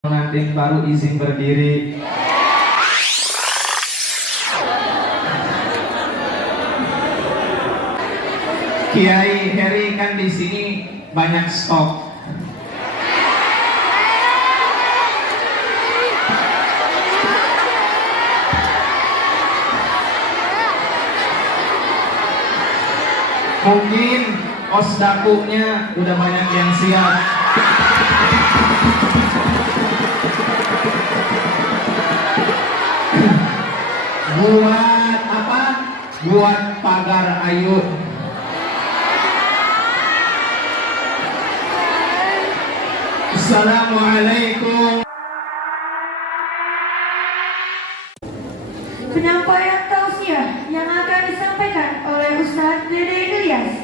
Pengantin baru izin berdiri. Kiai Heri kan di sini banyak stok. Mungkin osdakunya udah banyak yang siap. Buat apa? Buat pagar ayu. Assalamualaikum. Penyampaian tausiah yang akan disampaikan oleh Ustadz Dede Ilyas,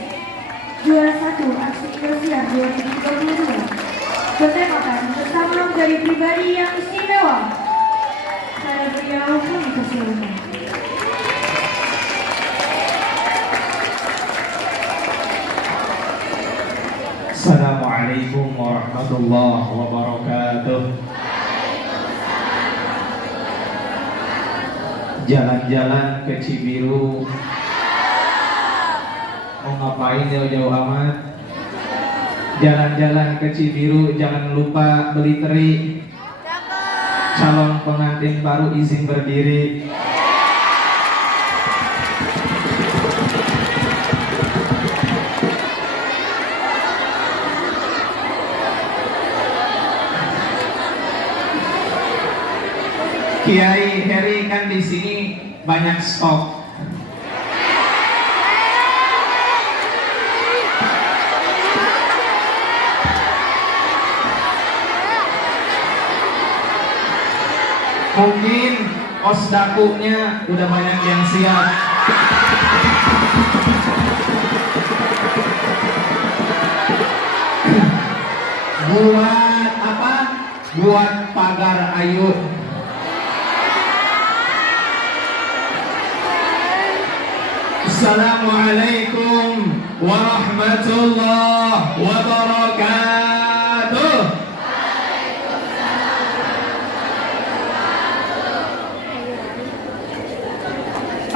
juara 1 Aksi Tausiah 2022, bertemakan bersama menjadi pribadi yang istimewa. Saya beliau pun dipersilakan. Assalamualaikum warahmatullahi wabarakatuh. Jalan-jalan ke Cibiru. Mau ngapain jauh-jauh amat? Jalan-jalan ke Cibiru, jangan lupa beli teri. Calon pengantin baru izin berdiri. Kiai Heri kan di sini banyak stok. Mungkin osdakunya udah banyak yang siap. Buat apa? Buat pagar ayu. Assalamualaikum warahmatullahi wabarakatuh.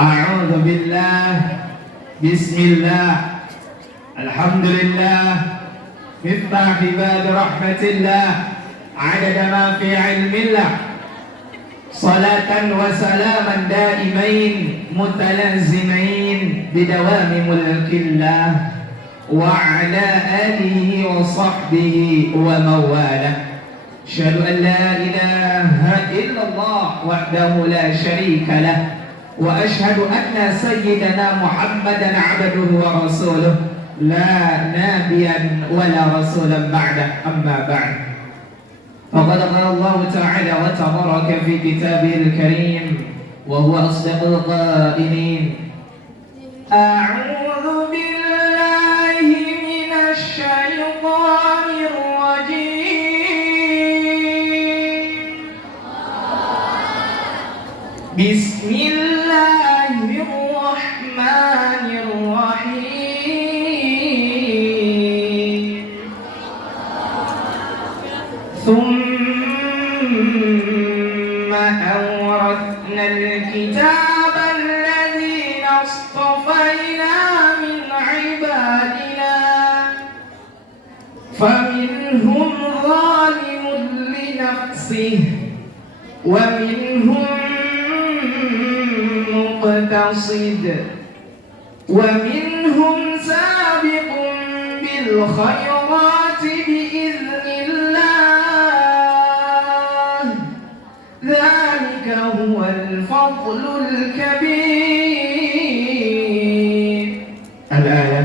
A'udzu billah. Bismillah. Alhamdulillah. Miftah ibad rahmatillah. Adada ma fi ilmillah. Salatan wa salaman daimain mutalazzimain bidawami mulkillah wa ala alihi wa sahbihi wa mawalah. Asyhadu an la ilaha illallah wahdahu la syarika lah wa asyhadu anna sayyidana Muhammadan abduhu wa rasuluh la nabiyan wa la rasulan ba'dah, amma ba'd. فقد قال الله تعالى وتبارك في كتابه الكريم وهو أصدق القائلين أعوذ بالله من الشيطان الرجيم بسم الله الرحمن الرحيم ثم أورثنا الكتاب الذين اصطفينا من عبادنا فمنهم ظالم لنفسه ومنهم مقتصد ومنهم سابق بالخيرات بإذن الله ذلك هو الفضل الكبير. الآية.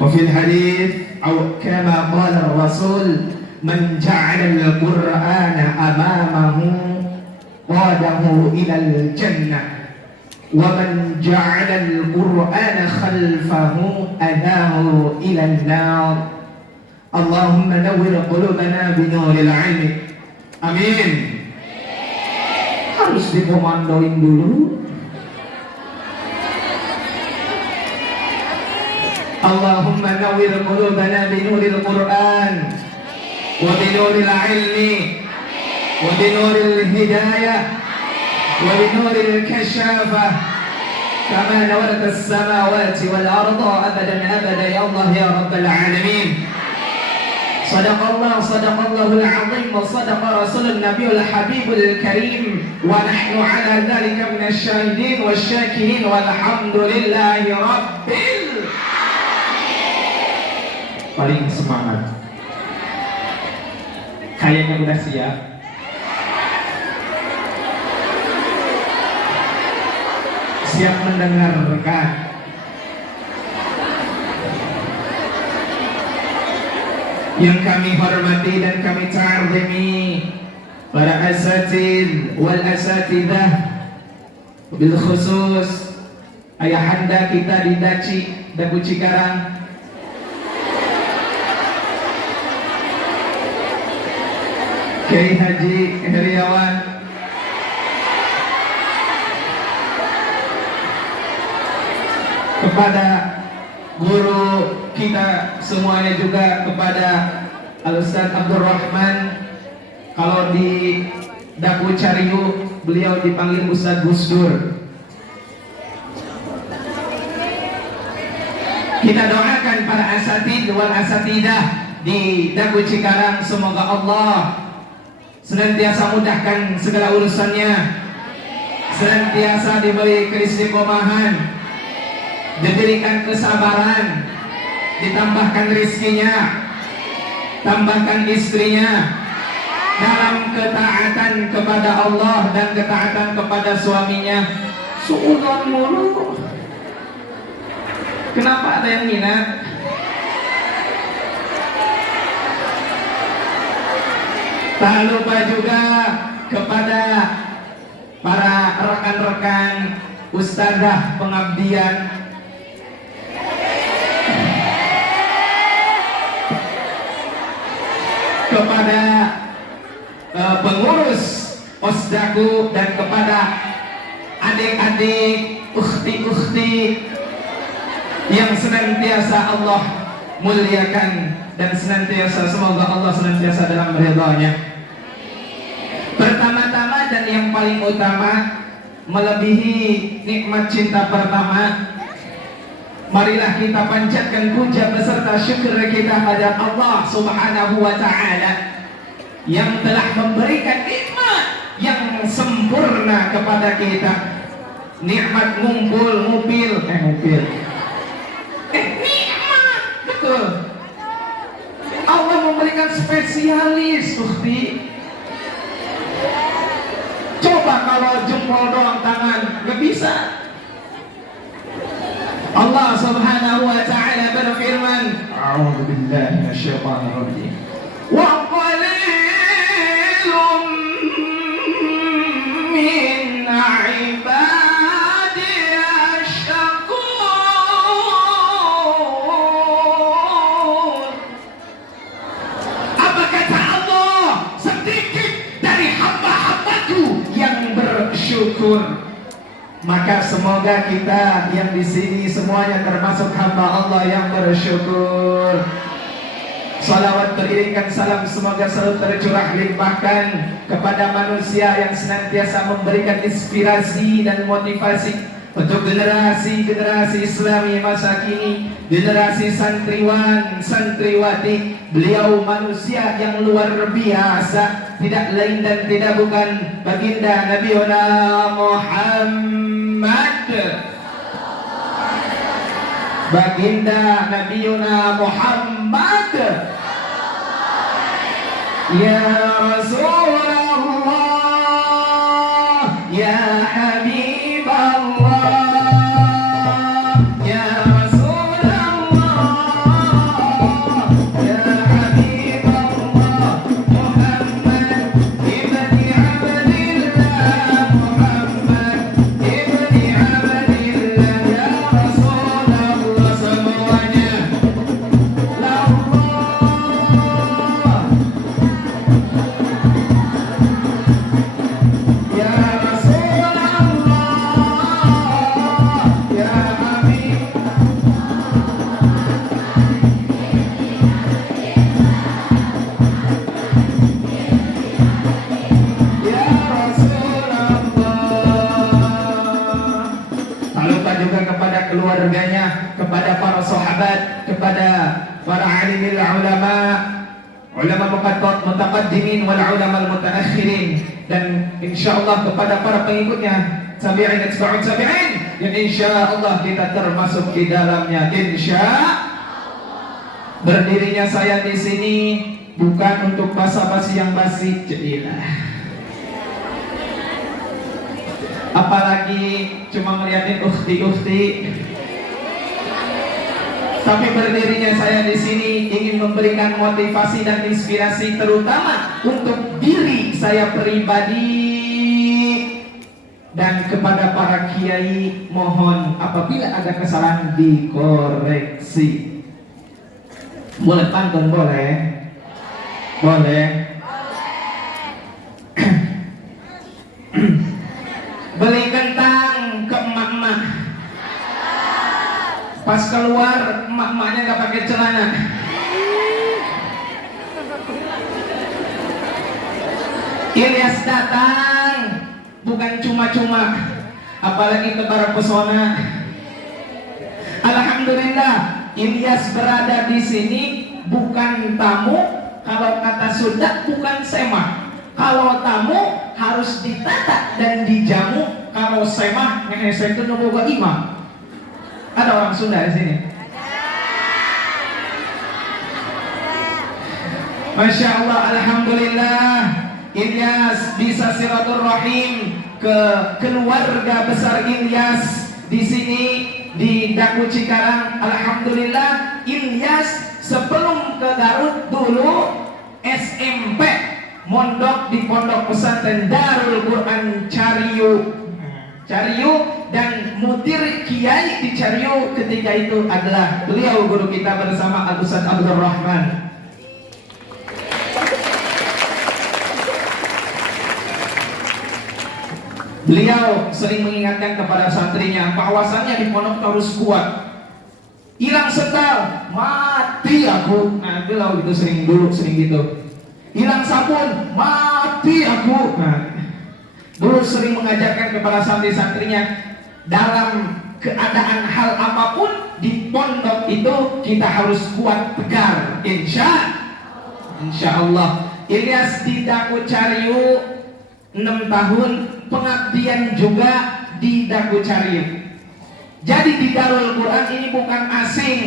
وفي الحديث أو كما قال الرسول من جعل القرآن أمامه قاده إلى الجنة ومن جعل القرآن خلفه أداه إلى النار. اللهم نور قلوبنا بنور العلم. Amin. Harus dikomandoin dulu. Allahumma nawwir qulubana binuril Qur'an وبنور العلم وبنور الهداية وبنور الكشافة كما نورت السماوات والأرض أبدا أبدا يا الله يا رب العالمين. صدق الله العظيم وصدق رسول النبي الحبيب الكريم ونحن على ذلك من الشاهدين والشاكرين والحمد لله رب paling semangat. Kayaknya udah siap. Siap mendengarkan. Yang kami hormati dan kami ta'zimi para asatid wal asatidah, bil khusus ayahanda kita di Dagu Cikarang, Kiai Haji Heriawan, kepada guru kita semuanya, juga kepada Al-Ustaz Abdul Rahman. Kalau di Daku Cariu beliau dipanggil Ustaz Gusdur. Kita doakan para asatid wal asatidah di Daku Cikarang, semoga Allah senantiasa mudahkan segala urusannya, senantiasa diberi keistiqomahan, diberikan kesabaran, ditambahkan rizkinya, tambahkan istrinya dalam ketaatan kepada Allah dan ketaatan kepada suaminya. Suudzon mulu. Kenapa ada yang minat? Tak lupa juga kepada para rekan-rekan ustazah pengabdian, kepada pengurus Osdaku, dan kepada adik-adik, ukhti-ukhti yang senantiasa Allah muliakan dan senantiasa, semoga Allah senantiasa dalam ridha-Nya. Pertama-tama dan yang paling utama, melebihi nikmat cinta pertama, marilah kita panjatkan puja beserta syukur kita pada Allah Subhanahu wa Ta'ala yang telah memberikan nikmat yang sempurna kepada kita. Nikmat ngumpul, nikmat, betul. Allah memberikan spesialis, bukti. Coba kalau jempol doang tangan, gak bisa. Allah Subhanahu wa Ta'ala berfirman, A'udzu billahi minasyaitonir rajim. Wa qalilum min 'ibadiy syakur. Apa kata Allah? Sedikit dari hamba-hambaku yang bersyukur. Maka semoga kita yang di sini semuanya termasuk hamba Allah yang bersyukur. Salawat beriringkan salam semoga selalu tercurah limpahkan kepada manusia yang senantiasa memberikan inspirasi dan motivasi untuk generasi-generasi Islami masa kini, generasi santriwan, santriwati. Beliau manusia yang luar biasa, tidak lain dan tidak bukan baginda Nabiuna Muhammad, baginda Nabiuna Muhammad. Ya Rasulullah, ya Habiballah, ya Rasulullah, ya Habiballah, Muhammad ibni Abdillah, Muhammad ibni Abdillah, ya Rasulullah. Semuanya la Allah. keluarganya, kepada para sahabat, kepada para alimil ulama, ulama mutaqaddimin wal ulama mutaakhirin, dan insyaallah kepada para pengikutnya tabi'in atba'ut tabi'in yang insyaallah kita termasuk di dalamnya insyaallah. Berdirinya saya di sini bukan untuk basa-basi yang basi, jadilah. Apalagi cuma ngeliatin ukhti-ukhti. Tapi berdirinya saya di sini ingin memberikan motivasi dan inspirasi terutama untuk diri saya pribadi dan kepada para kiai, mohon apabila ada kesalahan dikoreksi. Boleh pantun, boleh? Boleh. Beli kentang ke emak-emak. Pas keluar emak-emaknya gak pakai celana. Ilyas datang bukan cuma-cuma, apalagi tebar pesona. Alhamdulillah, Ilyas berada di sini bukan tamu. Kalau kata Sunda bukan semah. Kalau tamu harus ditata dan dijamu. Kalau semah ngeheset itu nunggu imam. Ada orang Sunda di sini? Masya Allah, alhamdulillah. Ilyas bisa silaturahim ke keluarga besar Ilyas di sini di Daku Cikarang. Alhamdulillah, Ilyas sebelum ke Garut dulu SMP mondok di pondok pesantren Darul Quran Cariu, dan mudir kiai di Cariu ketika itu adalah beliau guru kita bersama Al-Ustaz Abdul Rahman. Beliau sering mengingatkan kepada santrinya bahwasannya di pondok harus kuat. Hilang sendal, mati aku. Nah, beliau itu sering gitu. Hilang sabun, mati aku. Nah, dulu sering mengajarkan kepada santri-santrinya dalam keadaan hal apapun di pondok itu kita harus kuat tegar. Insya Allah. Ilyas di Daku Cariu 6 tahun pengabdian juga di Daku Cariu. Jadi di Darul Quran ini bukan asing.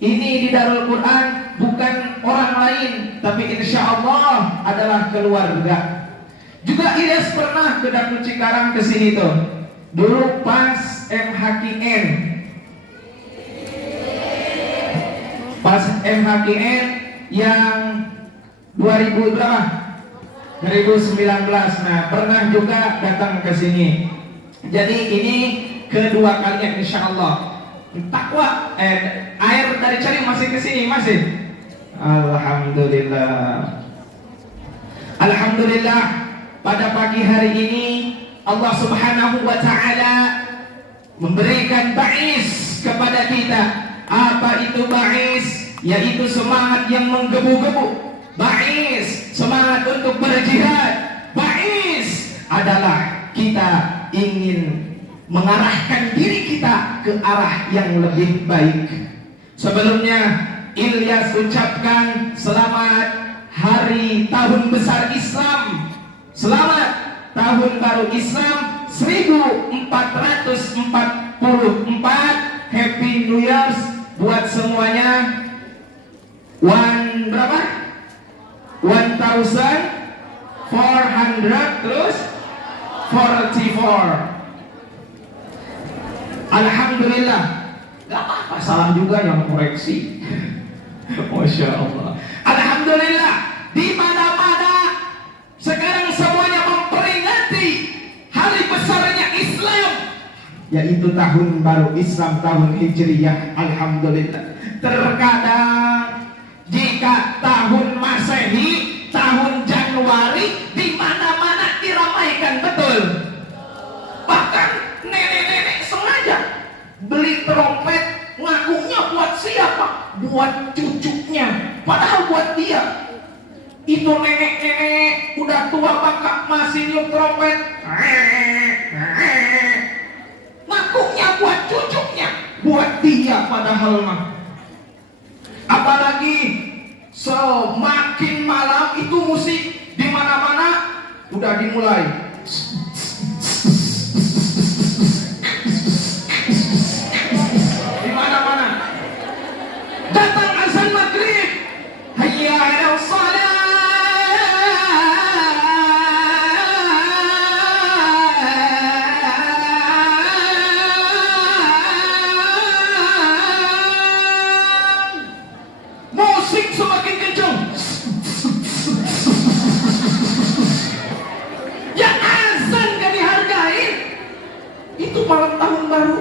Ini di Darul Quran bukan orang lain, tapi insya Allah adalah keluarga. Juga Ilyas pernah ke Daku Cikarang ke sini tuh. Dulu pas MHKN. Pas MHKN yang 2000 berapa? 2019. Nah, pernah juga datang ke sini. Jadi ini kedua kalinya insya Allah. Takwa air dari Cariu masih ke sini masih. Alhamdulillah. Alhamdulillah, pada pagi hari ini Allah Subhanahu wa taala memberikan ba'is kepada kita. Apa itu ba'is? Yaitu semangat yang menggebu-gebu. Ba'is, semangat untuk berjihad. Ba'is adalah kita ingin mengarahkan diri kita ke arah yang lebih baik. Sebelumnya Ilyas ucapkan selamat hari tahun besar Islam. Selamat tahun baru Islam 1444. Happy New Year's buat semuanya. Berapa? 1400 terus 44. Alhamdulillah. Gak apa-apa, salah juga yang koreksi. Masya Allah. Alhamdulillah, di mana-mana sekarang semuanya memperingati hari besarnya Islam, yaitu tahun baru Islam, tahun Hijriyah. Alhamdulillah. Terkadang jika tahun Masehi, tahun Januari, di mana-mana diramaikan betul. Bahkan nenek-nenek sengaja beli trompet, ngakunya buat siapa? Buat cucunya, padahal buat dia. Itu nenek-nenek udah tua bangka masih niup trompet, ngakunya buat cucunya. buat dia padahal mah. Apalagi semakin malam itu musik di mana-mana udah dimulai. Di mana-mana. Datang azan maghrib. Hayya 'alas shalah. Musik semakin kencang. Ya azan gak dihargain. Itu malam tahun baru.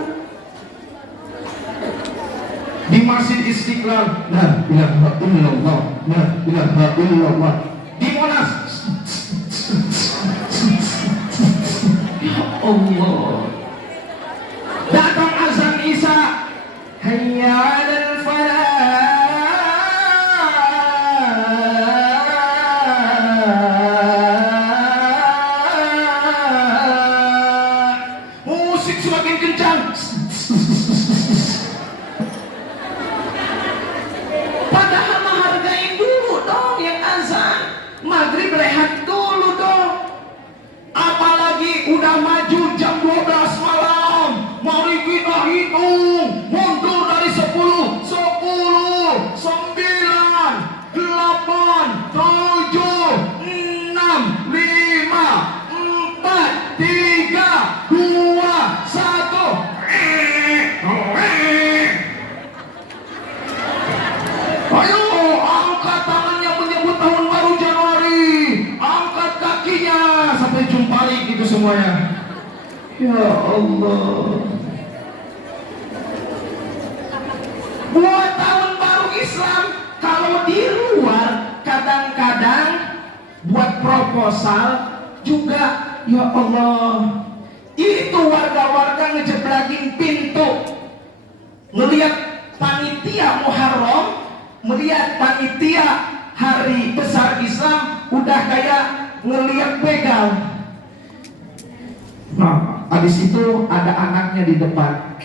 Di Masjid Istiqlal, la ilaha illallah, la ilaha illallah. Di Monas, ya Allah. Datang azan Isya, hayya 'alal falah. Musik semakin kencang. Padahal menghargain dulu dong yang azan. Maghrib rehat dulu dong. Apalagi udah maju jam 12 malam. Mari kita hitung. Mundur dari 10, 10, 9, 8, 7, 6, 5, 4, 3, 2, 1. Ayo, angkat tangannya menyambut tahun baru Januari. Angkat kakinya sampai jumpa gitu semuanya. Ya Allah. Buat tahun baru Islam, kalau di luar kadang-kadang buat proposal juga, ya Allah. Itu warga-warga ngejeblakin pintu, ngelihat panitia Muharram, melihat panitia hari besar Islam, udah kayak ngelihat begal. Nah, habis itu ada anaknya di depan.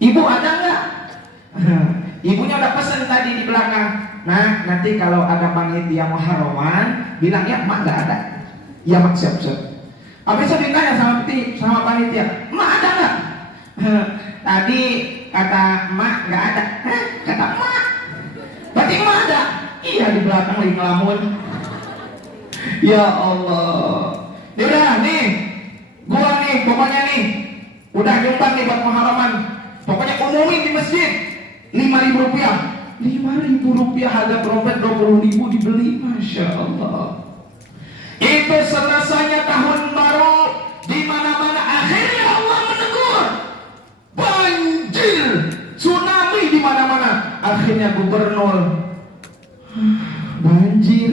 Ibu ada nggak? Ibunya udah pesan tadi di belakang. Nah, nanti kalau ada panitia Muharraman, bilang ya mak nggak ada. Ya mak siap-siap. Habis itu ditanya sama panitia, mak ada nggak? Tadi kata mak nggak ada. Kata mak. Berarti mak ada? Iya, di belakang lagi ngelamun. Ya Allah. Ya udah nih, gua nih pokoknya nih udah nyumbang nih buat Muharraman. Pokoknya umumin di masjid 5.000 rupiah. 5.000 rupiah harga trompet 20.000 dibeli. Masya Allah. Itu selesainya tahun baru, di mana-mana akhirnya Allah menegur. Banjir, tsunami di mana-mana. Akhirnya gubernur, banjir,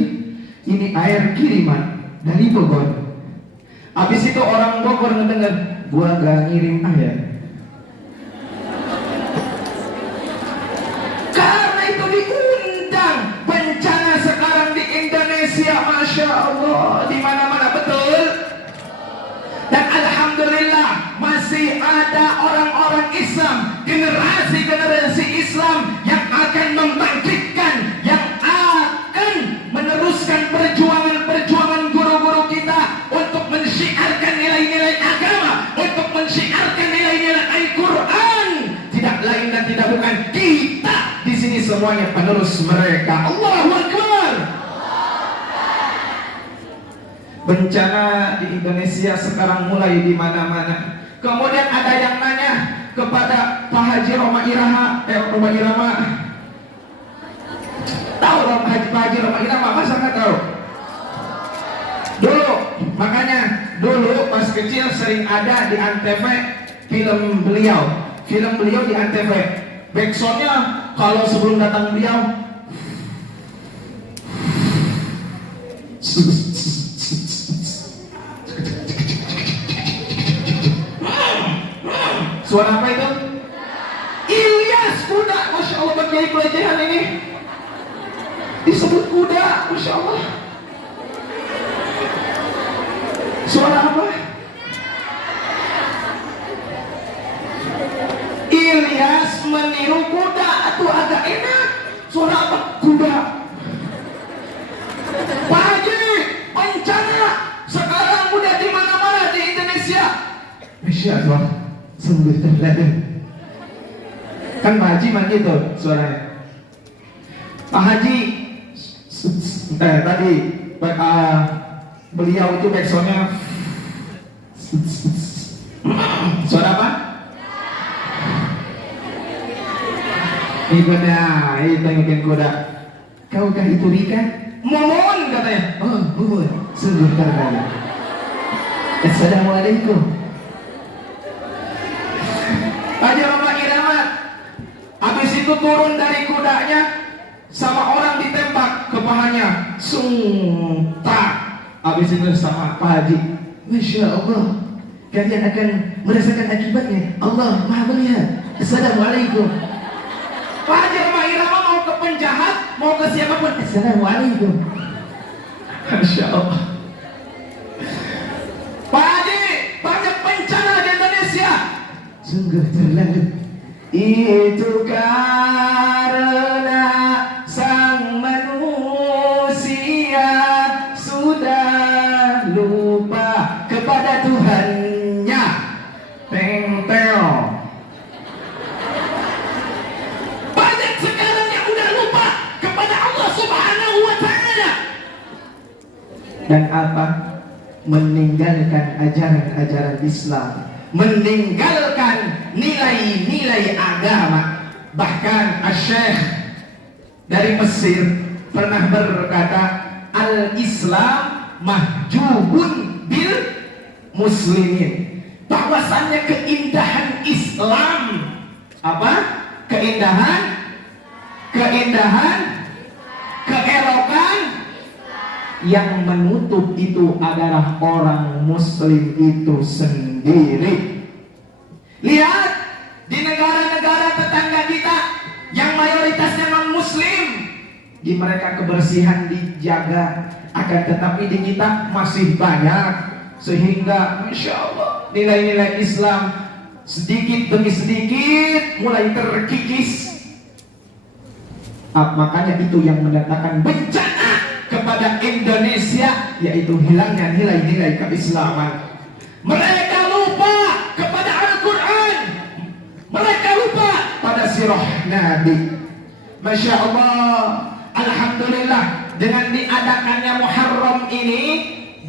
ini air kiriman dari Bogor. Habis itu orang Bogor ngedenger, gua gak ngirim air. Karena itu diundang bencana sekarang di Indonesia, Masya Allah, di mana-mana, betul? Dan alhamdulillah masih ada orang-orang Islam, generasi-generasi Islam yang akan membangkitkan, yang akan meneruskan perjuangan-perjuangan guru-guru kita untuk mensyiarkan nilai-nilai agama, untuk mensyiarkan nilai-nilai Al-Quran. Tidak lain dan tidak bukan kita di sini semuanya penerus mereka. Allahu Akbar. Bencana di Indonesia sekarang mulai di mana-mana. Kemudian ada yang nanya kepada Pak Haji Roma Irama. Tahu dong Pak Haji Roma Irama? Masa nggak tahu? Dulu, makanya dulu pas kecil sering ada di Antv film beliau. Film beliau di Antv. Backsoundnya kalau sebelum datang beliau, suara apa itu? Ilyas kuda. Masya Allah, pakai pelecehan ini disebut kuda. Masya Allah. Suara apa? Masya Allah, sungguh terlalu. Kan Pak Haji mah gitu suaranya. Pak Haji tadi beliau itu backsoundnya suara apa? Kuda, itu yang kuda. Kaukah itu Rika? Momon katanya. Oh, Momon, sungguh terlalu. Assalamualaikum. Haji Roma Iramat, habis itu turun dari kudanya, sama orang ditembak ke pahanya, tak. Habis itu sama Pak Haji, Masya Allah, kalian akan merasakan akibatnya. Allah Maha Melihat. Assalamualaikum. Pak Haji Roma Iramat mau ke penjahat, mau ke siapapun, Assalamualaikum. Masya Allah. Pak Haji, banyak bencana di Indonesia. Sungguh terlalu. Itu karena sang manusia sudah lupa kepada Tuhannya. Tengtel. Banyak sekarang yang udah lupa kepada Allah Subhanahu wa Ta'ala. Dan apa? Meninggalkan ajaran-ajaran Islam, meninggalkan nilai-nilai agama. Bahkan Asy-Syaikh dari Mesir pernah berkata, al-Islam mahjubun bil muslimin. Bahwasannya keindahan Islam, apa? Keindahan, keelokan yang menutup itu adalah orang muslim itu sendiri. Lihat di negara-negara tetangga kita yang mayoritasnya non muslim, di mereka kebersihan dijaga, akan tetapi di kita masih banyak, sehingga Masya Allah nilai-nilai Islam sedikit demi sedikit mulai terkikis. Makanya itu yang mendatangkan bencana kepada Indonesia, yaitu hilangnya nilai-nilai keislaman. Mereka lupa kepada Al-Quran, mereka lupa pada sirah Nabi. Masya Allah, alhamdulillah, dengan diadakannya Muharram ini,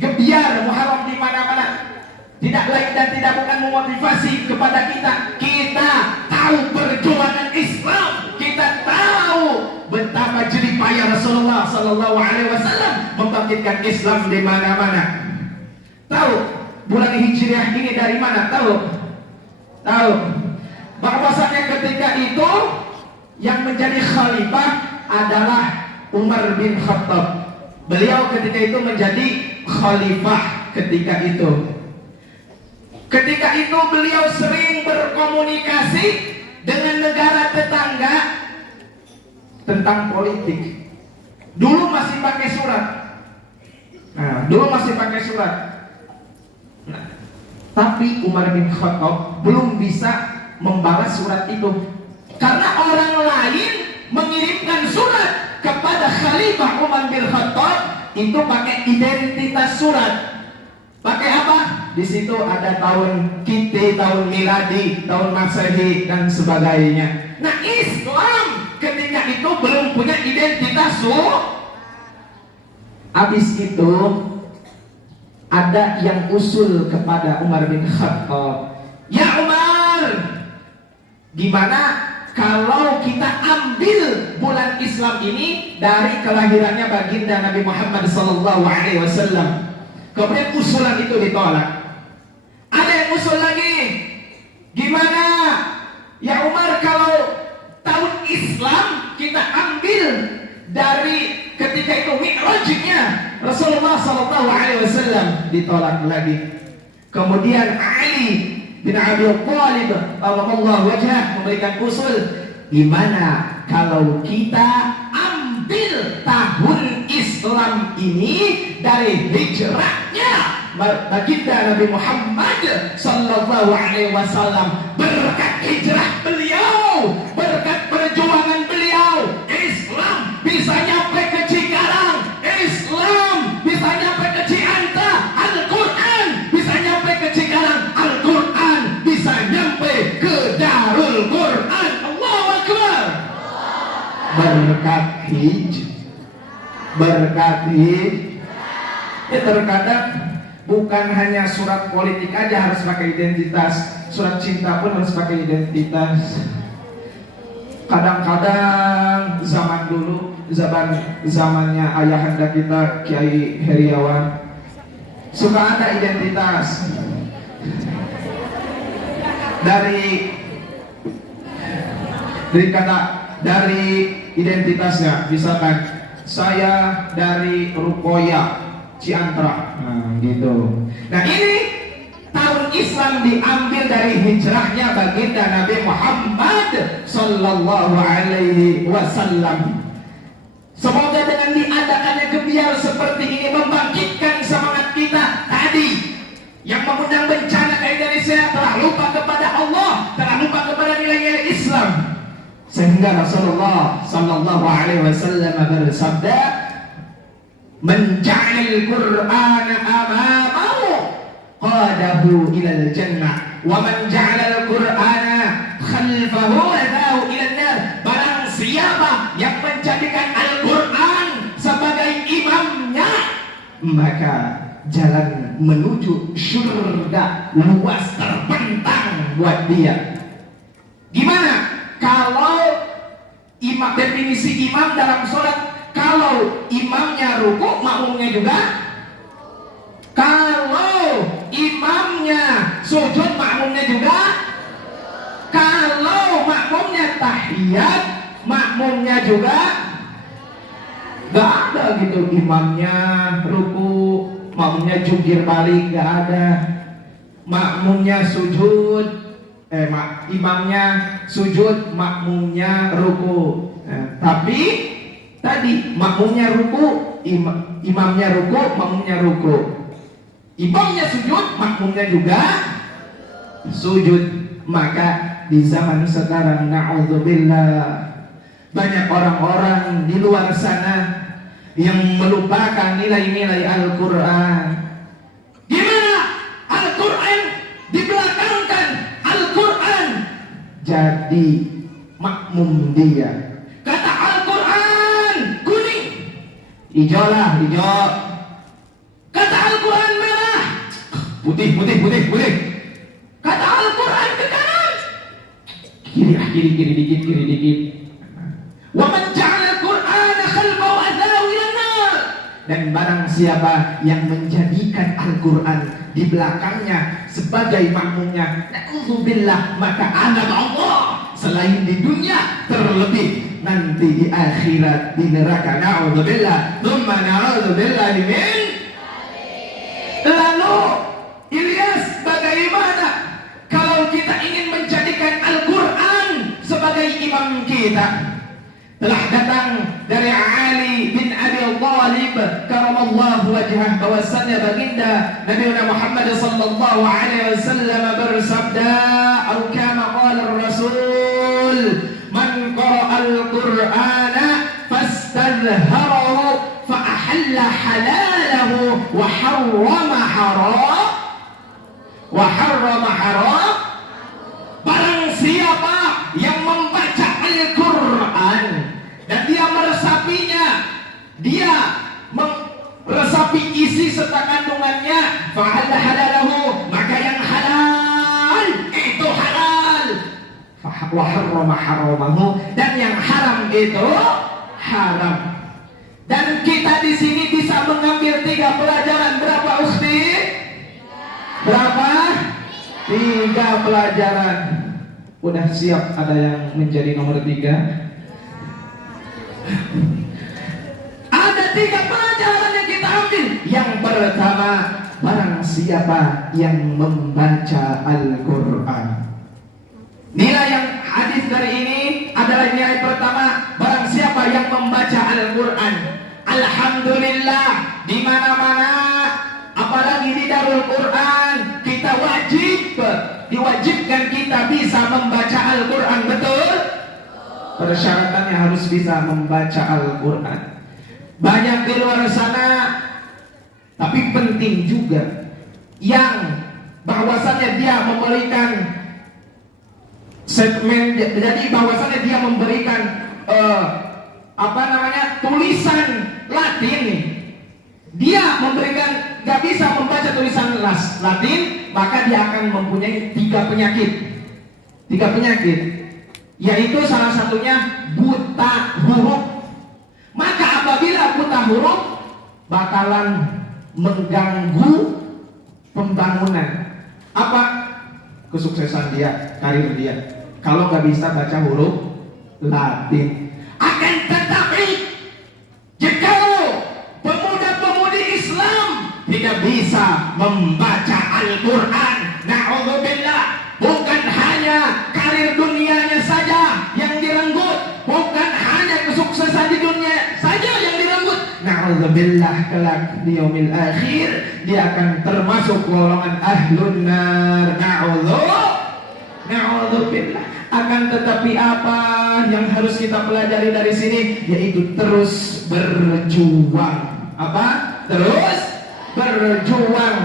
gebiar Muharram di mana-mana, tidak lain dan tidak bukan memotivasi kepada kita. Kita tahu perjuangan Islam, kita tahu betapa jerih payah Rasulullah Sallallahu Alaihi Wasallam membangkitkan Islam di mana-mana. Tahu bulan Hijriah ini dari mana? Tahu bahwasanya ketika itu yang menjadi khalifah adalah Umar bin Khattab. Beliau ketika itu menjadi khalifah ketika itu. Ketika itu beliau sering berkomunikasi dengan negara tetangga tentang politik. Dulu masih pakai surat. Tapi Umar bin Khattab belum bisa membalas surat itu, karena orang lain mengirimkan surat kepada Khalifah Umar bin Khattab itu pakai identitas surat. Pakai apa? Di situ ada tahun Kiti, tahun miladi, tahun Masehi dan sebagainya. Nah, Islam ketika itu belum punya identitas Habis itu ada yang usul kepada Umar bin Khattab, ya Umar, gimana kalau kita ambil bulan Islam ini dari kelahirannya baginda Nabi Muhammad Sallallahu Alaihi Wasallam? Kemudian usulan itu ditolak. Ada yang usul lagi, gimana ya Umar kalau tahun Islam kita ambil dari ketika itu mi'rajnya Rasulullah Sallallahu Alaihi Wasallam? Ditolak lagi. Kemudian Ali bin Abi Thalib Allah wajah memberikan usul, gimana kalau kita ambil tahun Islam ini dari hijrahnya baginda Nabi Muhammad Sallallahu Alaihi Wasallam? Berkat hijrah beliau, berkat perjuangan beliau, Islam bisa nyampe ke Cikarang, Islam bisa nyampe ke Cianta, Al-Quran bisa nyampe ke Cikarang, Al-Quran berkat ya terkadang bukan hanya surat politik aja harus pakai identitas, surat cinta pun harus pakai identitas. Kadang-kadang zaman dulu, zamannya ayahanda kita Kiai Heriawan, suka ada identitas dari identitasnya, misalkan saya dari Rukoya Ciantra, gitu. Nah ini tahun Islam diambil dari hijrahnya baginda Nabi Muhammad Sallallahu Alaihi Wasallam. Semoga dengan diadakannya gebiar seperti ini membangkitkan semangat kita tadi yang mengundang bencana ke Indonesia telah lupa kepada Allah, telah lupa kepada nilai-nilai Islam. Sehingga Rasulullah Sallallahu Alaihi Wasallam bersabda, "Menja'al Qur'ana amamahu qadahu ilal jannah, wa man ja'ala al-Qur'ana khalfahu adahu ilal nar." Barang siapa yang menjadikan Al-Qur'an sebagai imamnya, maka jalan menuju surga luas terbentang buat dia. Gimana? Kalau definisi imam dalam sholat, kalau imamnya rukuk, makmumnya juga. Kalau imamnya sujud, makmumnya juga. Kalau makmumnya tahiyat, makmumnya juga. Gak ada gitu imamnya rukuk, makmumnya jungkir balik, gak ada. Makmumnya sujud, imamnya sujud, makmumnya ruku. Tapi tadi makmumnya ruku, imamnya ruku, makmumnya ruku. Imamnya sujud, makmumnya juga sujud. Maka di zaman sekarang, na'udzubillah, banyak orang-orang di luar sana yang melupakan nilai-nilai Al-Quran. Gimana? Al-Quran dibelakangkan, Al-Quran jadi makmum dia. Kata Al-Quran kuning, hijau lah, hijau. Kata Al-Quran merah, putih. Kata Al-Quran ke kanan, kiri dikit. Wa man ja'ala al-Qur'ana khalfahu adhahu ilan nar. Dan barang siapa yang menjadikan Al-Quran di belakangnya sebagai makmumnya, na'udzubillah, maka adab Allah selain di dunia, terlebih nanti di akhirat di neraka. Na'udzubillah, tsumma na'udzubillah min. Lalu Ilyas, bagaimana kalau kita ingin menjadikan Al-Quran sebagai imam kita? Telah datang dari Ali bin Abi Thalib karamallahu wajhah bahwasannya baginda Nabi Muhammad sallallahu alaihi wasallam bersabda, atau kama qala Rasul, man qara'a al-Qur'ana fastadhharahu fa ahalla halalahu wa harrama haram. Barang siapa yang membaca Al-Quran dan dia meresapinya, dia meresapi isi serta kandungannya, fa'alla halalahu, maka yang halal itu halal, wa harrama haramahu, dan yang haram itu haram. Dan kita di sini bisa mengambil 3 pelajaran. Berapa Ukhti? Berapa? 3 pelajaran. Udah siap ada yang menjadi nomor 3? Ada 3 pelajaran yang kita ambil. Yang pertama, barang siapa yang membaca Al-Quran. Nilai yang hadis dari ini adalah nilai pertama, barang siapa yang membaca Al-Quran. Alhamdulillah, di mana-mana, apalagi di Darul Quran, kita diwajibkan kita bisa membaca Al-Quran, betul? Persyaratannya harus bisa membaca Al-Quran. Banyak di luar sana, tapi penting juga yang bahwasannya dia memberikan segmen, jadi bahwasannya dia memberikan tulisan Latin. Dia memberikan gak bisa membaca tulisan Latin, maka dia akan mempunyai tiga penyakit, yaitu salah satunya buta huruf. Maka apabila buta huruf bakalan mengganggu pembangunan kesuksesan dia, karir dia, kalau nggak bisa baca huruf Latin. Akan tetapi jika pemuda-pemudi Islam tidak bisa membaca Al-Quran, na'udzubillah, bukan hanya karir dunianya saja yang direnggut, bukan hanya kesuksesan di dunia saja yang direnggut, na'udzubillah, kelak di yaumil akhir dia akan termasuk golongan ahlun nar. Na'udzubillah. Akan tetapi apa yang harus kita pelajari dari sini, yaitu terus berjuang. Terus berjuang.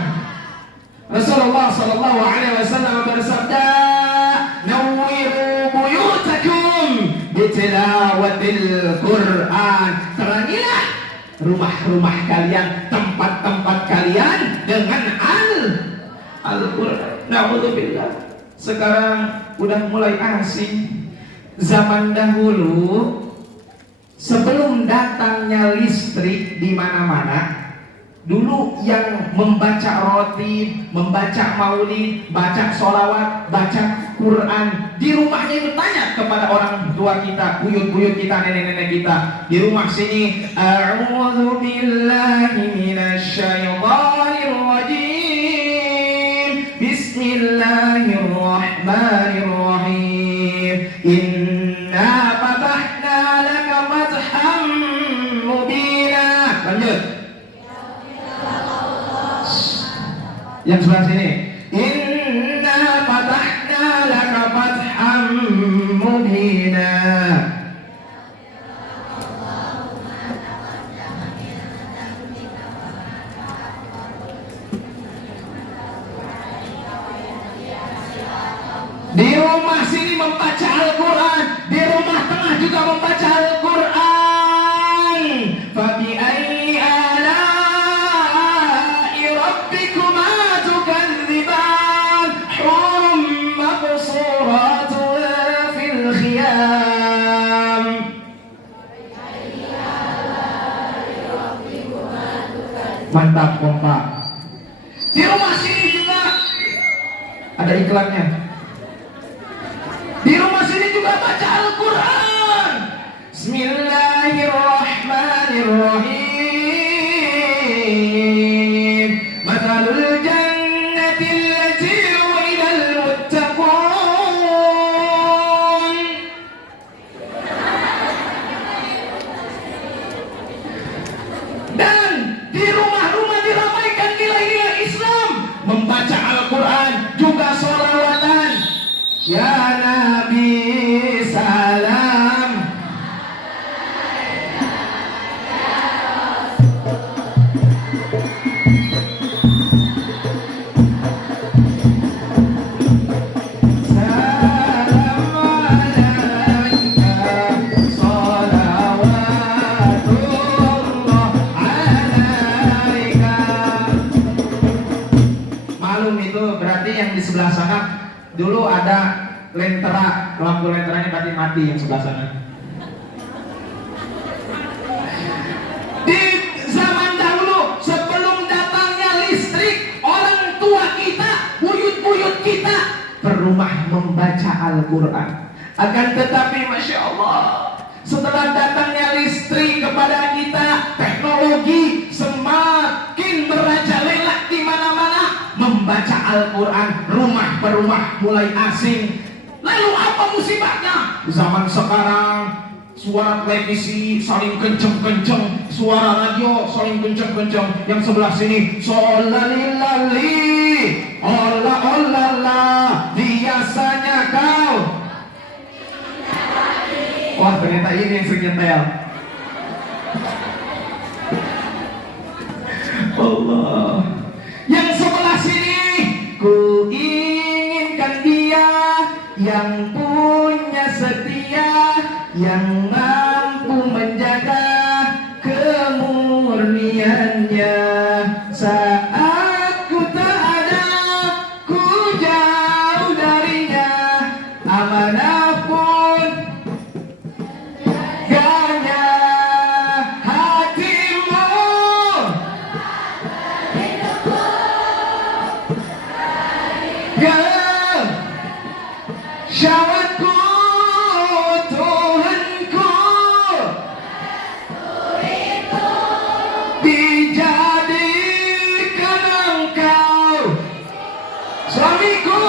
Rasulullah sallallahu alaihi wasallam bersabda, "Nawwiru buyutakum bitilawatil Qur'an." Terangilah rumah-rumah kalian, tempat-tempat kalian dengan Al-Qur'an. Na'udzubillah. Sekarang udah mulai asing. Zaman dahulu sebelum datangnya listrik di mana-mana, dulu yang membaca roti, membaca maulid, baca sholawat, baca Quran di rumahnya itu tanya kepada orang tua kita, buyut-buyut kita, nenek-nenek kita di rumah sini, a'udzu billahi minasyaitonir rajim, bismillahirrahmanirrahim, inna fatahna laka fatham mubina. Lanjut. Yang sebelah sini, inna fatahna laka fatham mubina. Di rumah sini membaca Al-Quran, di rumah tengah juga membaca Al-Quran. Fabi ayyi ala'i rabbikuma tukadziban, hurum maqsuratun fil khiyam. Mantap kompak. Di rumah sini juga ada iklannya. Di rumah sini juga baca Al-Quran. Bismillahirrahmanirrahim. Mathalul jannati allati wu'idal muttaqun. Dan di rumah-rumah diramaikan nilai-nilai Islam, membaca Al-Quran, juga sholawatan. Ya Nabi salam. Salam alaika, salawatullah alaika. Malum itu berarti yang di sebelah sana dulu ada lentera, lampu lenteranya tadi mati yang sebelah sana. Di zaman dahulu sebelum datangnya listrik, orang tua kita, buyut-buyut kita berumah membaca Al-Quran. Akan tetapi Masya Allah, setelah datangnya listrik kepada kita, teknologi semakin merajalela di mana-mana, membaca Al-Quran, rumah per rumah mulai asing. Lalu apa musibahnya? Zaman sekarang suara televisi saling kenceng-kenceng, suara radio saling kenceng-kenceng. Yang sebelah sini solalilali, ola-olala, biasanya kau. Wah, ternyata ini yang sering nyetel. Allah. Yang sebelah sini, ku inginkan dia yang punya setia, yang mampu menjaga suamiku.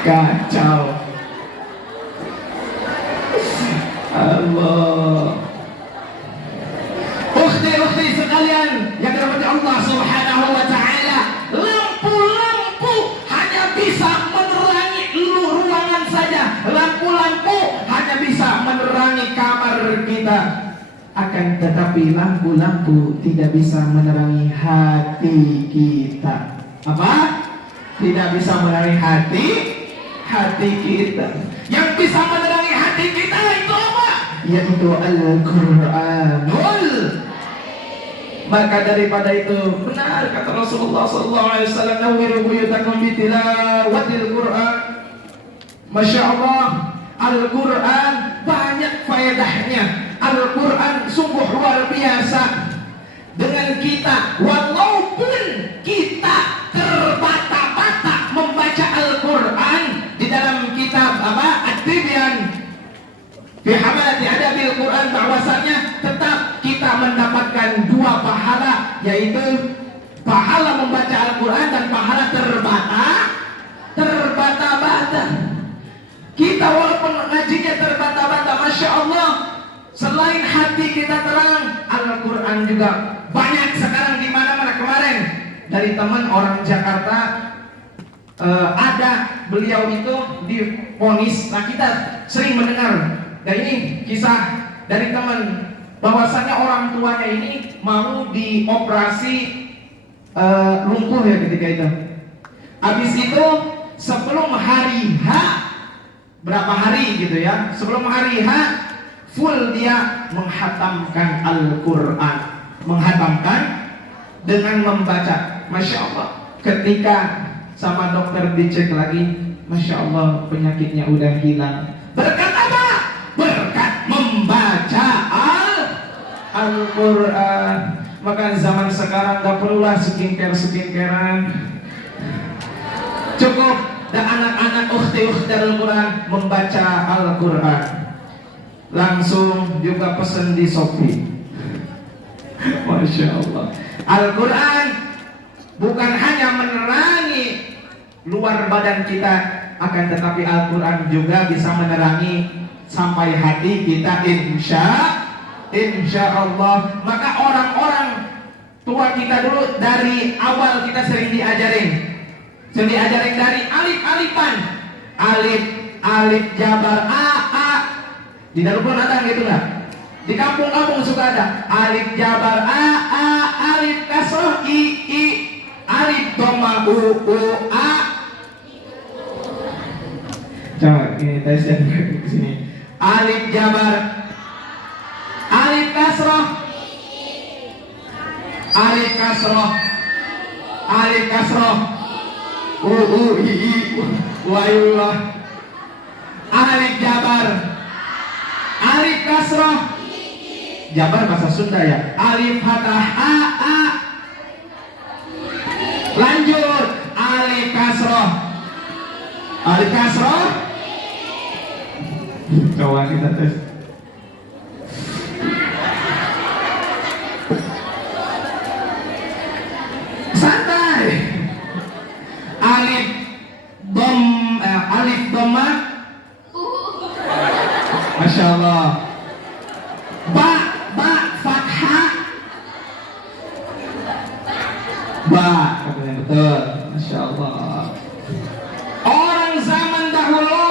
Kacau. Allah. Ukhti-ukhti sekalian yang dirahmati Allah Subhanahu wa taala, lampu-lampu hanya bisa menerangi ruangan saja. Lampu-lampu hanya bisa menerangi kamar kita. Akan tetapi lampu-lampu tidak bisa menerangi hati kita. Apa? Tidak bisa menerangi hati kita. Yang bisa menerangi hati kita itu apa? Yaitu Al-Qur'anul. Maka daripada itu benar kata Rasulullah SAW, "Nawwiru buyutakum bitilawatil Qur'an." Masya Allah, Al-Quran banyak faedahnya. Al-Quran sungguh luar biasa. Dengan kita, walaupun kita terbata-bata membaca Al-Quran di dalam kitab At-Tibyan fi hamalati adabil Quran, bahwasanya tetap kita mendapatkan dua pahala, yaitu pahala membaca Al-Quran dan pahala terbata-bata. Kita walaupun ngajinya terbata-bata, Masya Allah, selain hati kita terang, Al-Quran juga banyak sekarang di mana-mana. Kemarin dari teman orang Jakarta, ada beliau itu divonis. Nah, kita sering mendengar, dan ini kisah dari teman, bahwasannya orang tuanya ini mau dioperasi lumpuh ya ketika itu. Habis itu sebelum hari H, berapa hari gitu ya, sebelum hari H full dia menghatamkan Al-Quran, menghatamkan dengan membaca. Masya Allah, ketika sama dokter dicek lagi, Masya Allah penyakitnya udah hilang. Berkat apa? Berkat membaca Al-Quran. Maka zaman sekarang gak perlulah skincare-skincarean, cukup dan anak-anak ukhti-ukhti Al-Quran membaca Al-Quran. Langsung juga pesen di Shopee. Masya Allah. Al-Quran bukan hanya menerangi luar badan kita, akan tetapi Al-Quran juga bisa menerangi sampai hati kita, insya Allah. Maka orang-orang tua kita dulu dari awal kita sering diajarin dari alif-alifan, alif jabar a. Di dalam pun ada gitu nggak? Di kampung-kampung suka ada alif jabar a, alif kasroh i, alif dhamma u a. Coba ini tes yang di sini. Alif jabar, alif kasroh, alif kasroh, alif kasroh, u i, wayullah. Alif jabar, alif kasroh, jabar bahasa Sunda ya. Alif fathah a. Lanjut alif kasroh, alif kasroh. Coba kita tes. Santai. Alif dhamma. Masya Allah. Ba fathah. Ba, katanya betul. Masya Allah. Orang zaman dahulu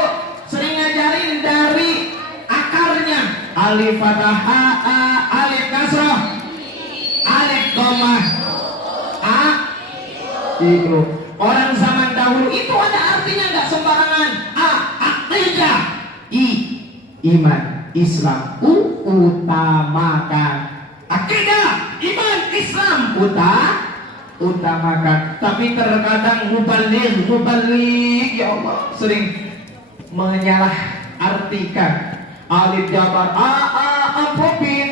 sering ngajarin dari akarnya. Alif fathah a, alif kasrah, alif dhammah a. Itu orang zaman dahulu itu ada artinya, nggak sembarangan. A, aqidah. I, iman, Islam, utamakan. Akidah, iman, Islam, utamakan. Tapi terkadang mubaligh, ya Allah, sering menyalah artikan. Alif jabar a, amplopin.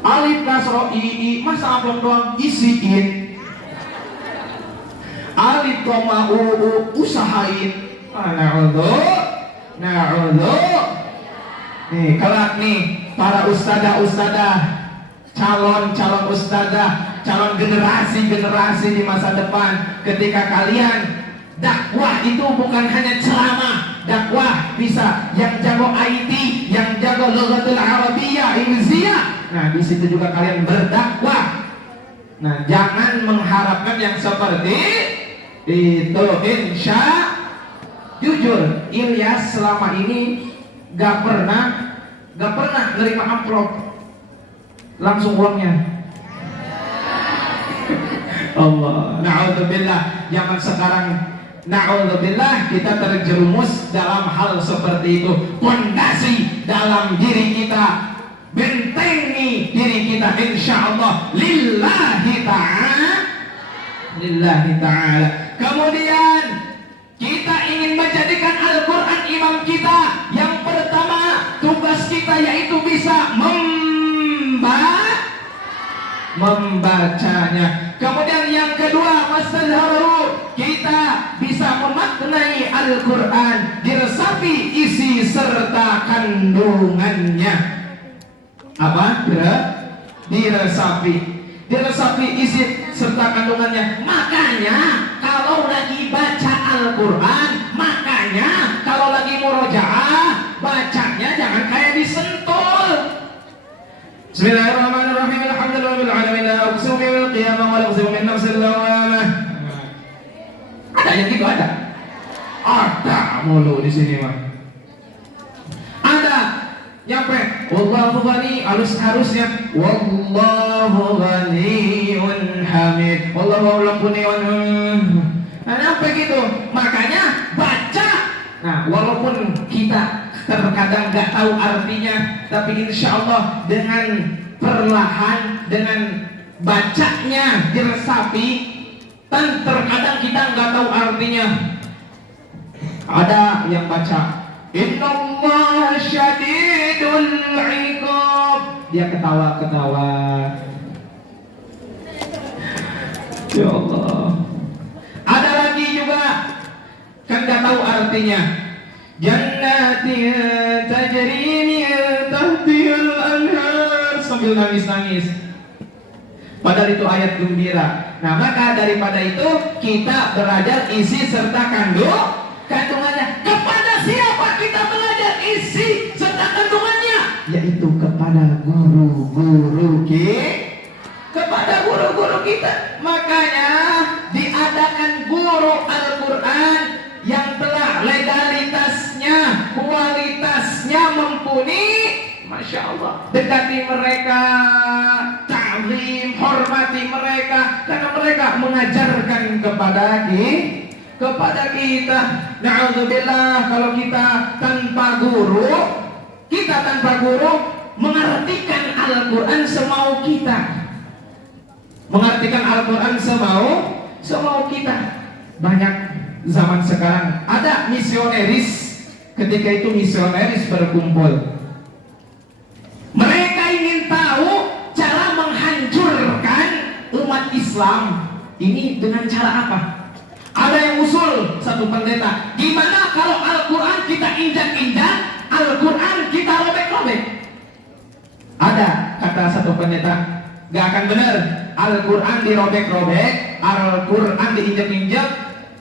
Alif kasroh i, masa amplop doang, isiin. Alif dhamma u, usahain. Na'udhu. Nih, kelak nih para ustadzah, calon ustadzah, calon generasi di masa depan, ketika kalian dakwah itu bukan hanya ceramah, dakwah bisa yang jago IT, yang jago lughatul Arabiyyah, Inggrisiyah. Nah, di situ juga kalian berdakwah. Nah, jangan mengharapkan yang seperti itu. Jujur, Ilyas selama ini gak pernah nerima amplop langsung uangnya. Allah, na'udzubillah, zaman sekarang na'udzubillah kita terjerumus dalam hal seperti itu. Pondasi dalam diri kita, bentengi diri kita, insyaallah lillahi ta'ala. Kemudian kita ingin menjadikan Al-Quran imam kita. Yang pertama, tugas kita yaitu bisa membacanya. Kemudian yang kedua, mastazharu, kita bisa memaknai Al-Quran, diresapi isi serta kandungannya. Apa? Diresapi isi serta kandungannya. Makanya kalau lagi baca Al-Quran, makanya kalau lagi murojaah, bacanya jangan kayak disentul. Bismillahirrahmanirrahim. Alhamdulillahirabbil alamin. La uqsimu bil qiyamah wa la uqsimu bin nafsil lawwamah. Ada yang gitu ada? Ada mulu di sini mah. Ada nyampe wallahu ghani, harusnya wallahu ghaniun hamid. Wallahu ghaniun. Nah, nyampe gitu. Makanya baca. Nah, walaupun kita terkadang gak tahu artinya, tapi insya Allah dengan perlahan, dengan bacanya diresapi, dan terkadang kita gak tahu artinya. Ada yang baca Innallaha syadidul iqab, dia ketawa-ketawa. Ya Allah. Ada lagi juga kan gak tahu artinya. Jannatin tajri min tahtihal anhar, sambil nangis-nangis. Padahal itu ayat gembira. Nah, maka daripada itu kita belajar isi serta kandungannya. Kepada siapa kita belajar isi serta kandungannya? Yaitu kepada guru-guru kepada guru-guru kita. Makanya diadakan guru Al-Quran yang telah legalitasnya, kualitasnya mumpuni. Masya Allah, dekati mereka, ta'zim, hormati mereka, karena mereka mengajarkan kepada kita. Na'udzubillah, kalau kita tanpa guru mengartikan Al-Quran semau kita, mengartikan Al-Quran semau kita. Banyak zaman sekarang ada misioneris, ketika itu misioneris berkumpul, mereka ingin tahu cara menghancurkan umat Islam ini dengan cara apa. Ada yang usul, satu pendeta, gimana kalau Al-Quran kita injak-injak, Al-Quran kita robek-robek. Ada kata satu pendeta, gak akan benar. Al-Quran dirobek-robek, Al-Quran diinjak-injak,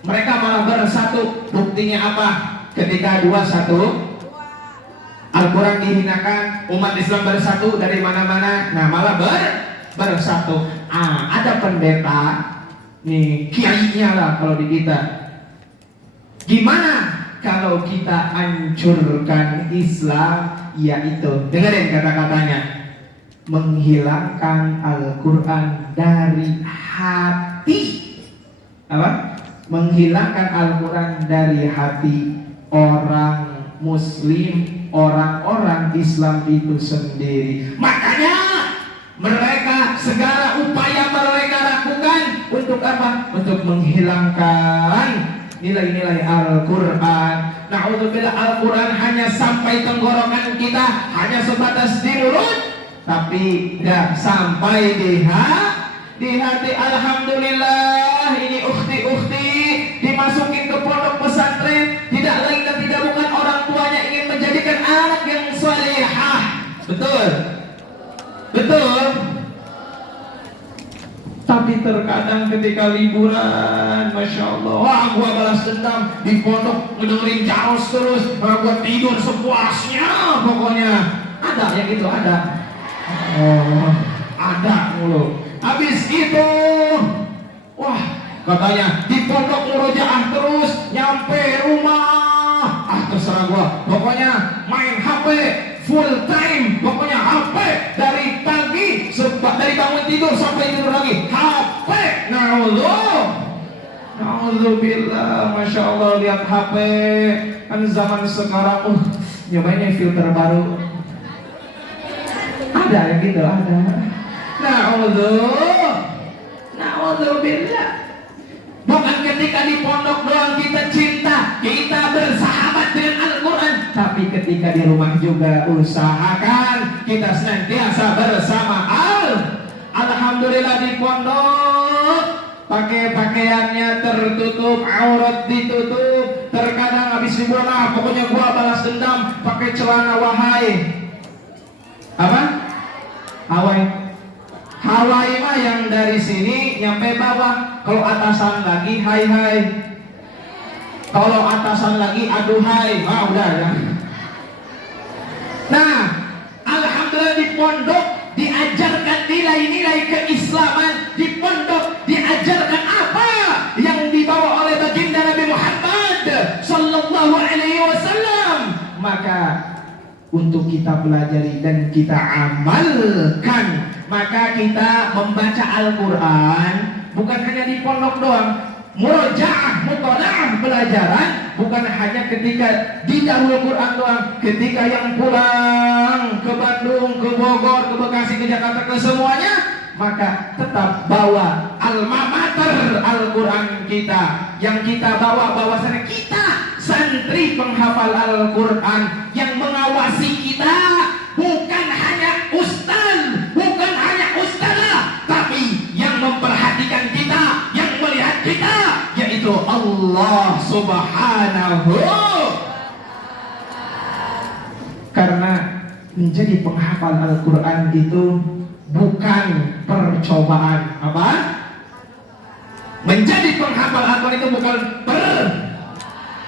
mereka malah bersatu. Buktinya apa? Ketika 2-1 Al-Quran dihinakan, umat Islam bersatu dari mana-mana. Nah, malah bersatu. Ada pendeta nih, kiainya lah kalau di kita. Gimana kalau kita hancurkan Islam? Yaitu, dengerin kata-katanya, menghilangkan Al-Quran dari hati. Apa? Menghilangkan Al-Quran dari hati orang Muslim, orang-orang Islam itu sendiri. Makanya mereka segala upaya mereka lakukan untuk apa? Untuk menghilangkan nilai-nilai Al-Quran. Na'udzubillah, Al-Quran hanya sampai tenggorokan kita, hanya sebatas di mulut, tapi gak sampai di hati. Alhamdulillah, ini ukhti-ukhti dimasukin ke pondok pesantren, tidak lain dan tidak bukan orang tuanya ingin menjadikan anak yang salihah. Betul? terkadang ketika liburan, Masya Allah, wah gua balas dendam di pondok ngedengerin jaros terus, wah gua tidur sepuasnya, pokoknya ada yang gitu, ada. Oh, ada mulu. Habis itu, wah katanya di pondok murojaah terus, nyampe rumah, terserah gua, pokoknya main HP full time, pokoknya HP dari pagi, dari bangun tidur sampai tidur lagi, HP. Na'udzubillah, Masya Allah, lihat HP kan zaman sekarang, nyobainnya filter baru, ada yang gitu, ada. Na'udzubillah. Bukan ketika di pondok doang kita cinta, kita bersahabat dengan Al-Quran, tapi ketika di rumah juga usahakan kita senantiasa bersama Alhamdulillah di pondok pakai pakaiannya tertutup, aurat ditutup. Terkadang habis liburan, pokoknya gua balas dendam pakai celana Hawaii mah yang dari sini nyampe bawah. Kalau atasan lagi hai. Kalau atasan lagi aduhai. Udah ya. Nah, alhamdulillah di pondok diajarkan nilai-nilai keislaman. Di pondok diajarkan apa yang dibawa oleh baginda Nabi Muhammad sallallahu alaihi wasallam. Maka untuk kita pelajari dan kita amalkan, maka kita membaca Al-Quran bukan hanya di pondok doang. Murojaah, mutola'ah, pelajaran bukan hanya ketika di Darul Quran doang. Ketika yang pulang ke Bandung, ke Bogor, ke Bekasi, ke Jakarta, ke semuanya, maka tetap bawa alma mater Al-Quran kita. Yang kita bawa bahwasanya kita santri penghafal Al-Quran. Yang mengawasi kita bukan hanya ustaz, bukan hanya ustazah, tapi yang memperhatikan kita, yang melihat kita, yaitu Allah Subhanahu. Karena menjadi penghafal Al-Quran itu bukan percobaan. Apa? Menjadi penghafal Al-Quran itu bukan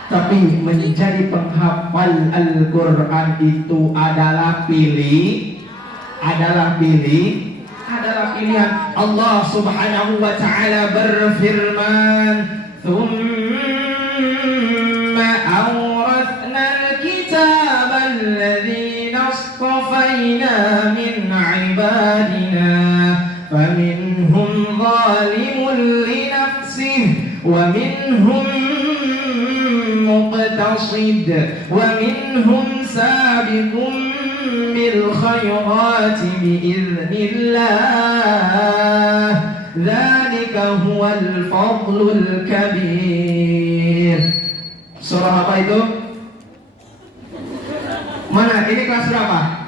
tapi menjadi penghafal Al-Quran itu adalah pilihan. Allah Subhanahu wa ta'ala berfirman, "Tsumma awrathna al-kitaba alladhina astafayna min 'ibadina faminhum zalimun li nafsihi wa minhum muqtasid wa minhum sabiqun bil khayrati biiznillah dzalika huwal fadlul kabir." Surah apa itu? Mana? Ini kelas berapa?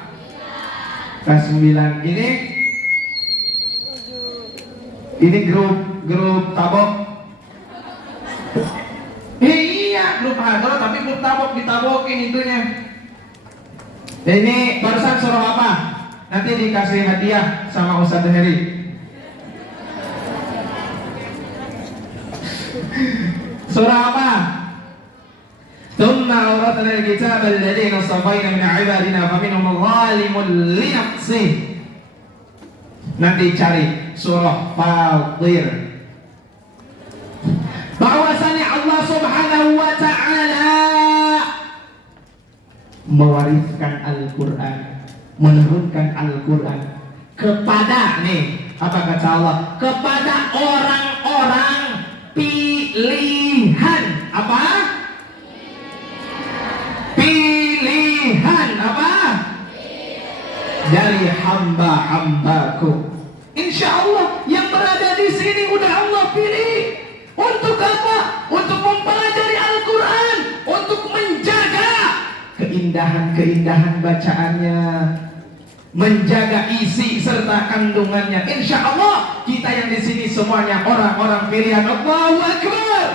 Kelas 9. Ini grup tabok. Iya, grup hadroh tapi grup tabok ditabokin itunya. Ini barusan surah apa? Nanti dikasih hadiah sama Ustaz Heri. Surah apa? Tsumma awrathna al-kitaba alladhina istafayna min 'ibadina faminhum zalimun li nafsihi. Nanti cari surah Fatir. Bahwasanya Allah Subhanahu wa ta'ala mewariskan Al-Quran, menurunkan Al-Quran kepada apa kata Allah? Kepada orang-orang pilihan. Apa? Pilihan apa? Dari hamba-hambaku. Insya Allah yang berada di sini udah Allah pilih. Untuk apa? Untuk mempelajari Al-Quran, untuk menjaga keindahan-keindahan bacaannya, menjaga isi serta kandungannya. Insya Allah kita yang di sini semuanya orang-orang pilihan. Allahu Akbar.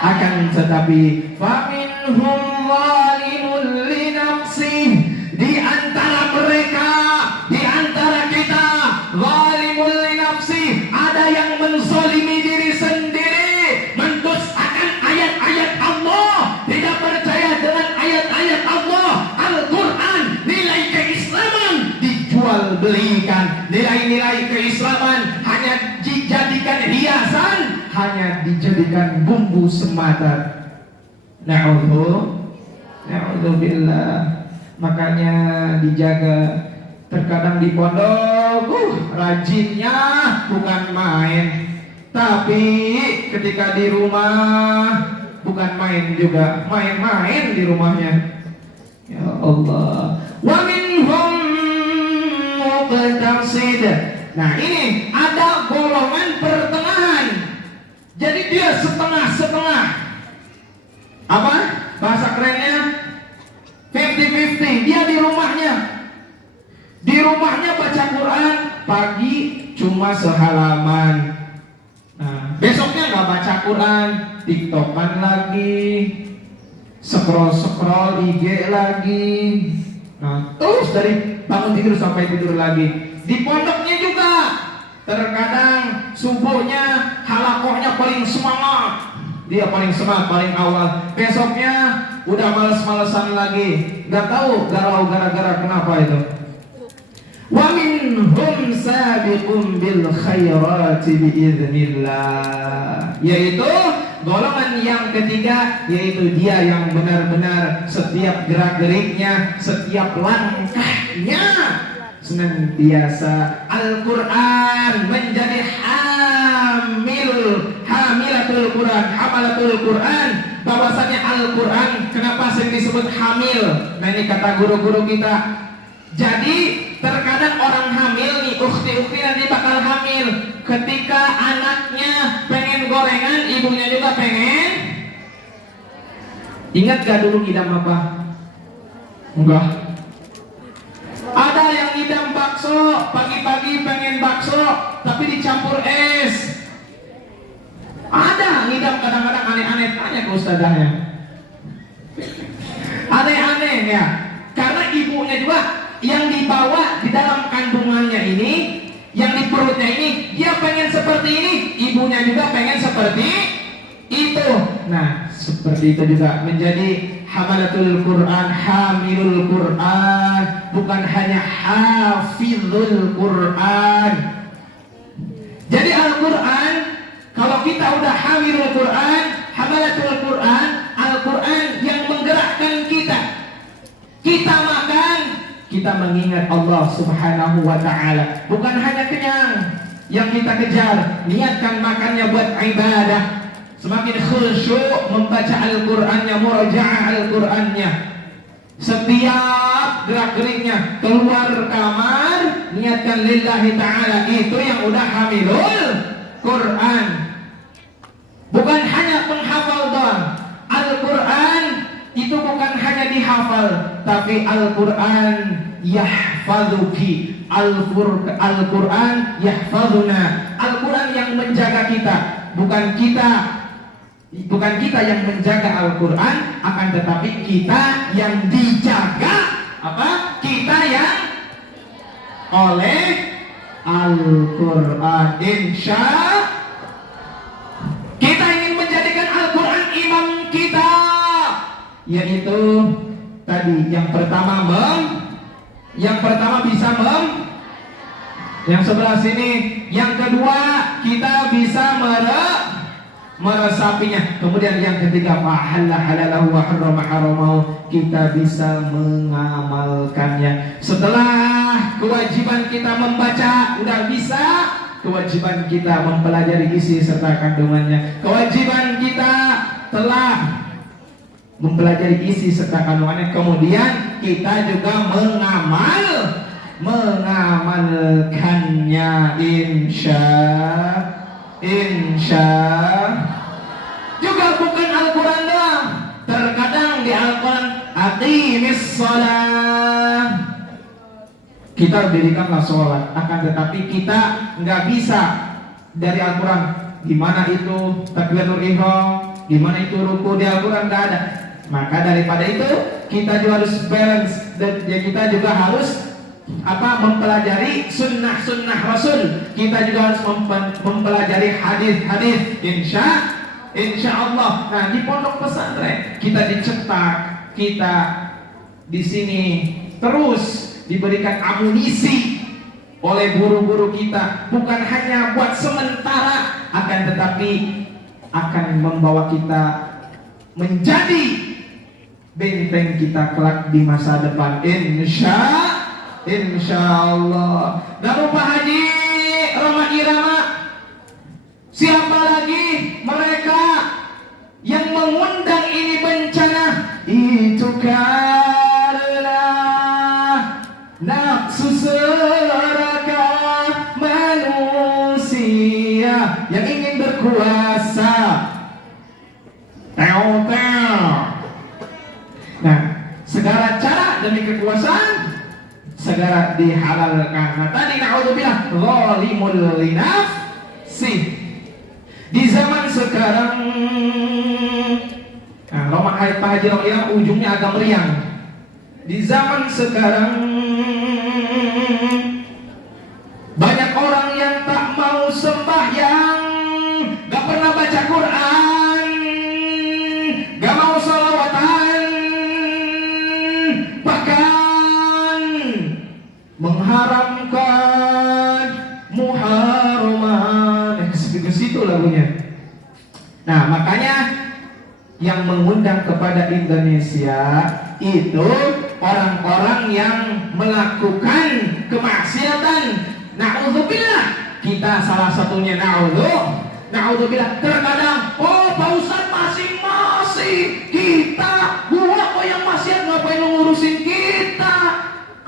Akan tetapi, faminhum zalimun li nafsihi, di antara mereka, di antara kita, zalimun li nafsihi, ada yang menzalimi diri sendiri, mendustakan ayat-ayat Allah, tidak percaya dengan ayat-ayat Allah, Al-Quran, nilai keislaman dijual belikan, nilai-nilai keislaman hanya dijadikan hiasan, hanya dijadikan bumbu semata. Na'udzubillah. Makanya dijaga. Terkadang di pondok rajinnya bukan main, tapi ketika di rumah bukan main juga, main-main di rumahnya. Ya Allah. Wa minhum muqtasid. Nah, ini ada golongan pertengahan. Jadi dia setengah-setengah. Apa? Bahasa kerennya 50-50. Dia di rumahnya baca Quran, pagi cuma sehalaman. Nah, besoknya nggak baca Quran, TikTokan lagi, scroll IG lagi. Nah, terus dari bangun tidur sampai tidur lagi. Di pondoknya juga terkadang subuhnya halakohnya paling semangat, dia paling semangat, paling awal. Besoknya udah males-malesan lagi, nggak tahu galau gara-gara kenapa itu. Wa minhum sabiqun bil khairati biiznillah, yaitu golongan yang ketiga, yaitu dia yang benar-benar setiap gerak-geriknya, setiap langkahnya senantiasa Al-Quran, menjadi hamilatul Quran, hamalatul Quran. Bahwasanya Al-Quran kenapa sering disebut hamil? Nah, ini kata guru-guru kita. Jadi terkadang orang hamil nih, ukhti-ukhti nanti bakal hamil. Ketika anaknya pengen gorengan, ibunya juga pengen. Ingat gak dulu ngidam apa? Enggak. Ada yang ngidam bakso, pagi-pagi pengen bakso tapi dicampur es. Ada ngidam kadang-kadang aneh-aneh, tanya ke ustazahnya. Aneh-aneh ya. Karena ibunya juga yang dibawa di dalam kandungannya ini, yang di perutnya ini, dia pengen seperti ini, ibunya juga pengen seperti itu. Nah, seperti itu juga menjadi hamalatul Quran, hamilul Quran, bukan hanya hafizul Quran. Jadi Al-Quran, kalau kita udah hamilul Quran, hamalatul Quran, Al-Quran yang menggerakkan kita. Kita makan, kita mengingat Allah Subhanahu wa ta'ala. Bukan hanya kenyang yang kita kejar, niatkan makannya buat ibadah. Semakin khusyuk membaca Al-Qur'annya, murajaah Al-Qur'annya. Setiap gerak-geriknya, keluar kamar, niatkan lillahi ta'ala. Itu yang udah hamilul Quran. Bukan hanya penghafal doang. Al-Quran itu bukan hanya dihafal, tapi Al-Quran yahfazuki. Al-Quran yahfazuna. Al-Quran yang menjaga kita, bukan kita yang menjaga Al-Quran, akan tetapi kita yang dijaga apa? Kita yang oleh Al-Quran. Insya kita ingin menjadikan Al-Quran imam kita, yaitu tadi yang pertama bisa yang sebelah sini, yang kedua kita bisa meresapinya, kemudian yang ketiga fahalla halalahu wa harrama haramahu, kita bisa mengamalkannya. Setelah kewajiban kita membaca udah bisa, kewajiban kita mempelajari isi serta kandungannya. Kewajiban kita telah mempelajari isi serta kandungannya, kemudian kita juga mengamalkannya. Insya juga bukan Al-Quran doang. Terkadang di Al-Quran aqimis shalah, kita dirikanlah sholat, akan tetapi kita nggak bisa dari Al-Quran. Gimana itu takbiratul ihram, gimana itu ruku, di Al-Quran nggak ada. Maka daripada itu kita juga harus balance, dan kita juga harus mempelajari sunnah-sunnah Rasul. Kita juga harus mempelajari hadis-hadis. Insya Allah. Nah, di pondok pesantren kita dicetak, kita di sini terus diberikan amunisi oleh guru-guru kita, bukan hanya buat sementara, akan tetapi akan membawa kita menjadi benteng kita kelak di masa depan. Insya Allah. Dan Pak Haji Roma Irama, siapa lagi mereka yang mengundang ini bencana? Itu karena nafsu serakah manusia yang ingin berkuasa. Nah, segala cara demi kekuasaan segera dihalalkan. Nah, tadi na'udzubillah zalimul linafsi. Di zaman sekarang, nah, Roma Pak Haji Roma ujungnya agak meriang. Di zaman sekarang banyak orang yang tak mau sembahyang, gak pernah baca Quran, gak mau salawatan, bahkan mengharamkan muharraman. Ke situ lagunya. Nah, makanya yang mengundang kepada Indonesia itu orang-orang yang melakukan kemaksiatan. Na'udzubillah. Kita salah satunya na'udzubillah. Terkadang, Pak Ustaz masing-masing kita, gua kok yang maksiat ngapain ngurusin kita?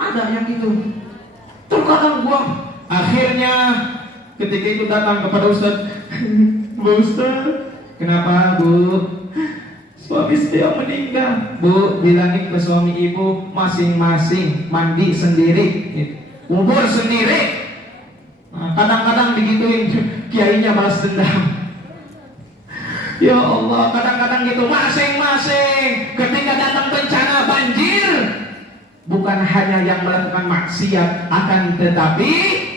Ada yang gitu. Terkadang gua akhirnya ketika itu datang kepada Ustaz, Bu Ustaz, kenapa Bu? Suami saya meninggal. Bu, bilangin ke suami ibu masing-masing mandi sendiri, kubur sendiri. Nah, kadang-kadang digituin, kiainya balas dendam. Ya Allah, kadang-kadang gitu masing-masing. Ketika datang bencana banjir, bukan hanya yang melakukan maksiat, akan tetapi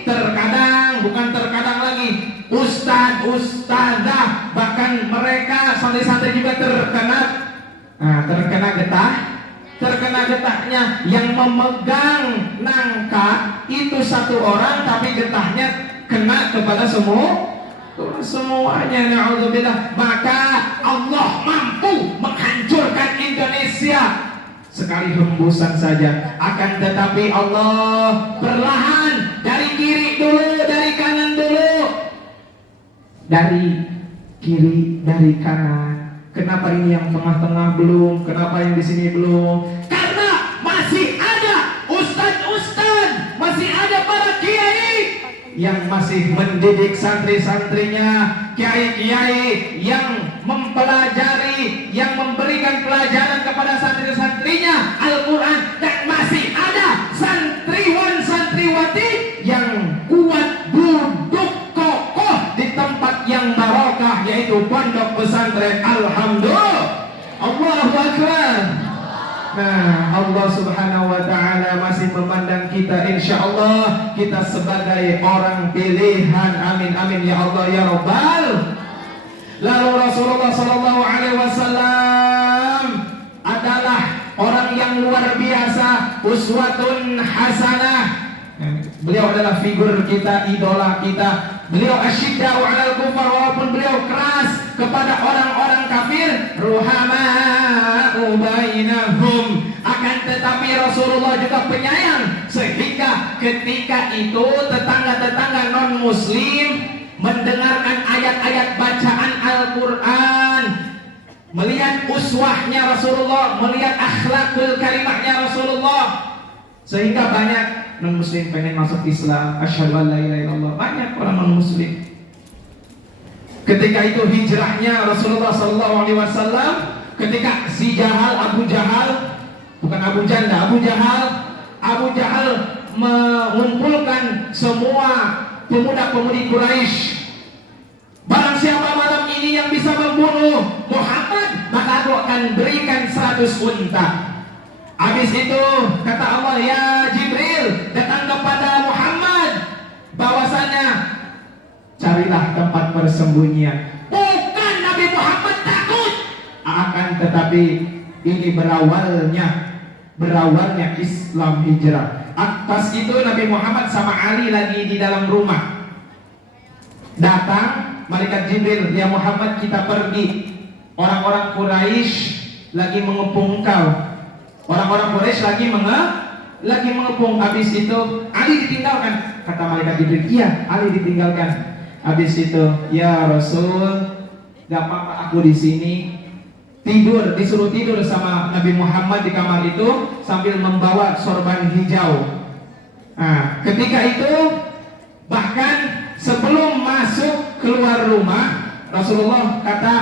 terkadang, bukan terkadang lagi, ustaz, ustazah, bahkan mereka santri-santri juga terkena getahnya. Yang memegang nangka itu satu orang, tapi getahnya kena kepada semuanya. Na'udzubillah. Maka Allah mampu menghancurkan Indonesia sekali hembusan saja. Akan tetapi Allah perlahan, dari kiri dulu, dari kanan dulu, dari kiri, dari kanan. Kenapa ini yang tengah-tengah belum? Kenapa yang di sini belum? Karena masih ada ustaz-ustaz, masih ada para kiai yang masih mendidik santri-santrinya, kiai-kiai yang mempelajari, yang memberikan pelajaran kepada santri-santrinya Al-Quran, dan masih ada santriwan-santriwati yang kuat duduk kokoh di tempat yang barokah, yaitu pondok pesantren. Alhamdulillah, Allahu Akbar. Nah, Allah Subhanahu wa ta'ala masih memandang kita. Insya Allah kita sebagai orang pilihan. Amin, amin ya Allah ya Rabbal. Lalu Rasulullah Sallallahu Alaihi Wasallam adalah orang yang luar biasa, uswatun hasanah. Beliau adalah figur kita, idola kita. Beliau asyidda'u 'alal kufar, walaupun beliau keras kepada orang-orang kafir, ruhama'u bainahum. Akan tetapi Rasulullah juga penyayang, sehingga ketika itu tetangga-tetangga non-muslim mendengarkan ayat-ayat bacaan Al-Quran, melihat uswahnya Rasulullah, melihat akhlakul karimahnya Rasulullah, sehingga banyak non-muslim pengen masuk Islam. Asyhadu an la ilaha illallah. Banyak orang non-muslim. Ketika itu hijrahnya Rasulullah sallallahu alaihi wasallam, ketika si Jahal, Abu Jahal, bukan Abu Janda, Abu Jahal mengumpulkan semua pemuda-pemudi Quraisy. Barang siapa malam ini yang bisa membunuh Muhammad, maka aku akan berikan 100 unta. Habis itu kata Allah, ya Jibril, datang kepada Muhammad, bahwasannya carilah tempat persembunyian. Bukan Nabi Muhammad takut, akan tetapi ini berawalnya Islam hijrah. Pas itu Nabi Muhammad sama Ali lagi di dalam rumah. Datang malaikat Jibril, ya Muhammad, kita pergi. Orang-orang Quraisy lagi mengepung kau. Orang-orang Quraisy lagi mengepung. Habis itu Ali ditinggalkan. Kata malaikat Jibril, iya, Ali ditinggalkan. Habis itu, ya Rasul, gak apa-apa aku di sini. Disuruh tidur sama Nabi Muhammad di kamar itu sambil membawa sorban hijau. Nah, ketika itu bahkan sebelum masuk keluar rumah, Rasulullah kata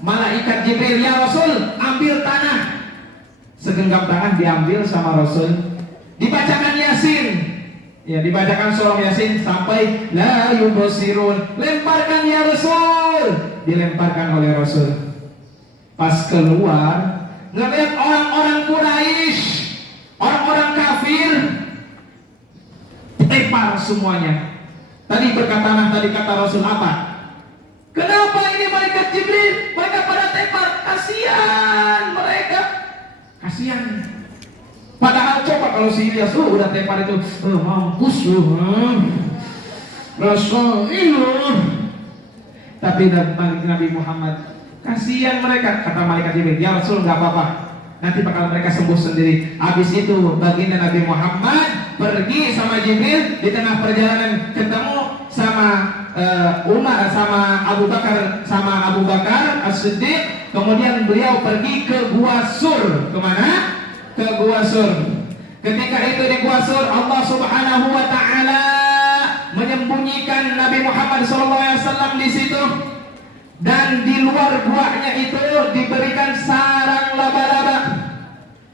malaikat Jibril, ya Rasul, ambil tanah. Segenggam tangan diambil sama Rasul. Dibacakan Yasin. Ya, dibacakan surah Yasin sampai la yubsirun. Lemparkan ya Rasul. Dilemparkan oleh Rasul. Pas keluar, ngelihat orang-orang Quraisy, orang-orang kafir, tepar semuanya. Tadi kata Rasul apa? Kenapa ini malaikat Jibril? Mereka pada tepar. Kasihan mereka. Kasihan. Padahal coba kalau si Ilyas udah tepar itu, mampus lu. Rasul ini. Tapi Nabi Muhammad, kasihan mereka. Kata malaikat Jibril, ya Rasul, nggak apa-apa, nanti bakal mereka sembuh sendiri. Habis itu baginda Nabi Muhammad pergi sama Jibril. Di tengah perjalanan ketemu sama Umar, sama Abu Bakar As-Siddiq. Kemudian beliau pergi ke Gua Sur. Kemana? Ke Gua Sur. Ketika itu di Gua Sur, Allah Subhanahu wa Ta'ala menyembunyikan Nabi Muhammad SAW di situ. Dan di luar guanya itu diberikan sarang laba-laba.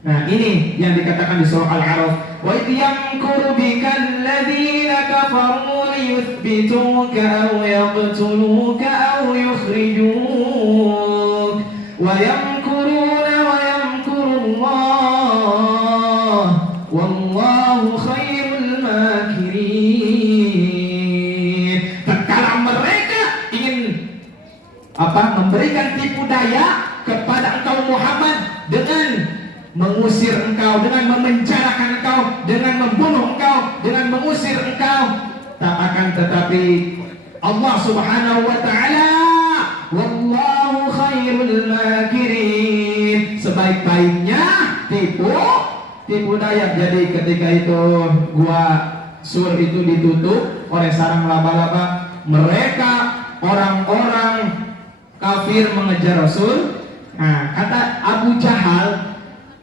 Nah, ini yang dikatakan di surah Al-A'raf, wa idh yamkuru bikal ladzina kafaru liyuthbituka aw yaqtuluka aw yukhrijuk wa yamkuruna wa yamkurullah wallahu khairul makirin. Tatkala mereka ingin memberikan tipu daya kepada engkau Muhammad dengan mengusir engkau, dengan memenjarakan engkau, dengan membunuh engkau, dengan mengusir engkau, tak akan tetapi Allah Subhanahu wa Ta'ala, wallahu khairul makirin, sebaik-baiknya tipu daya. Jadi ketika itu Gua Sur itu ditutup oleh sarang laba-laba, mereka orang-orang kafir mengejar Rasul. Nah, kata Abu Jahal,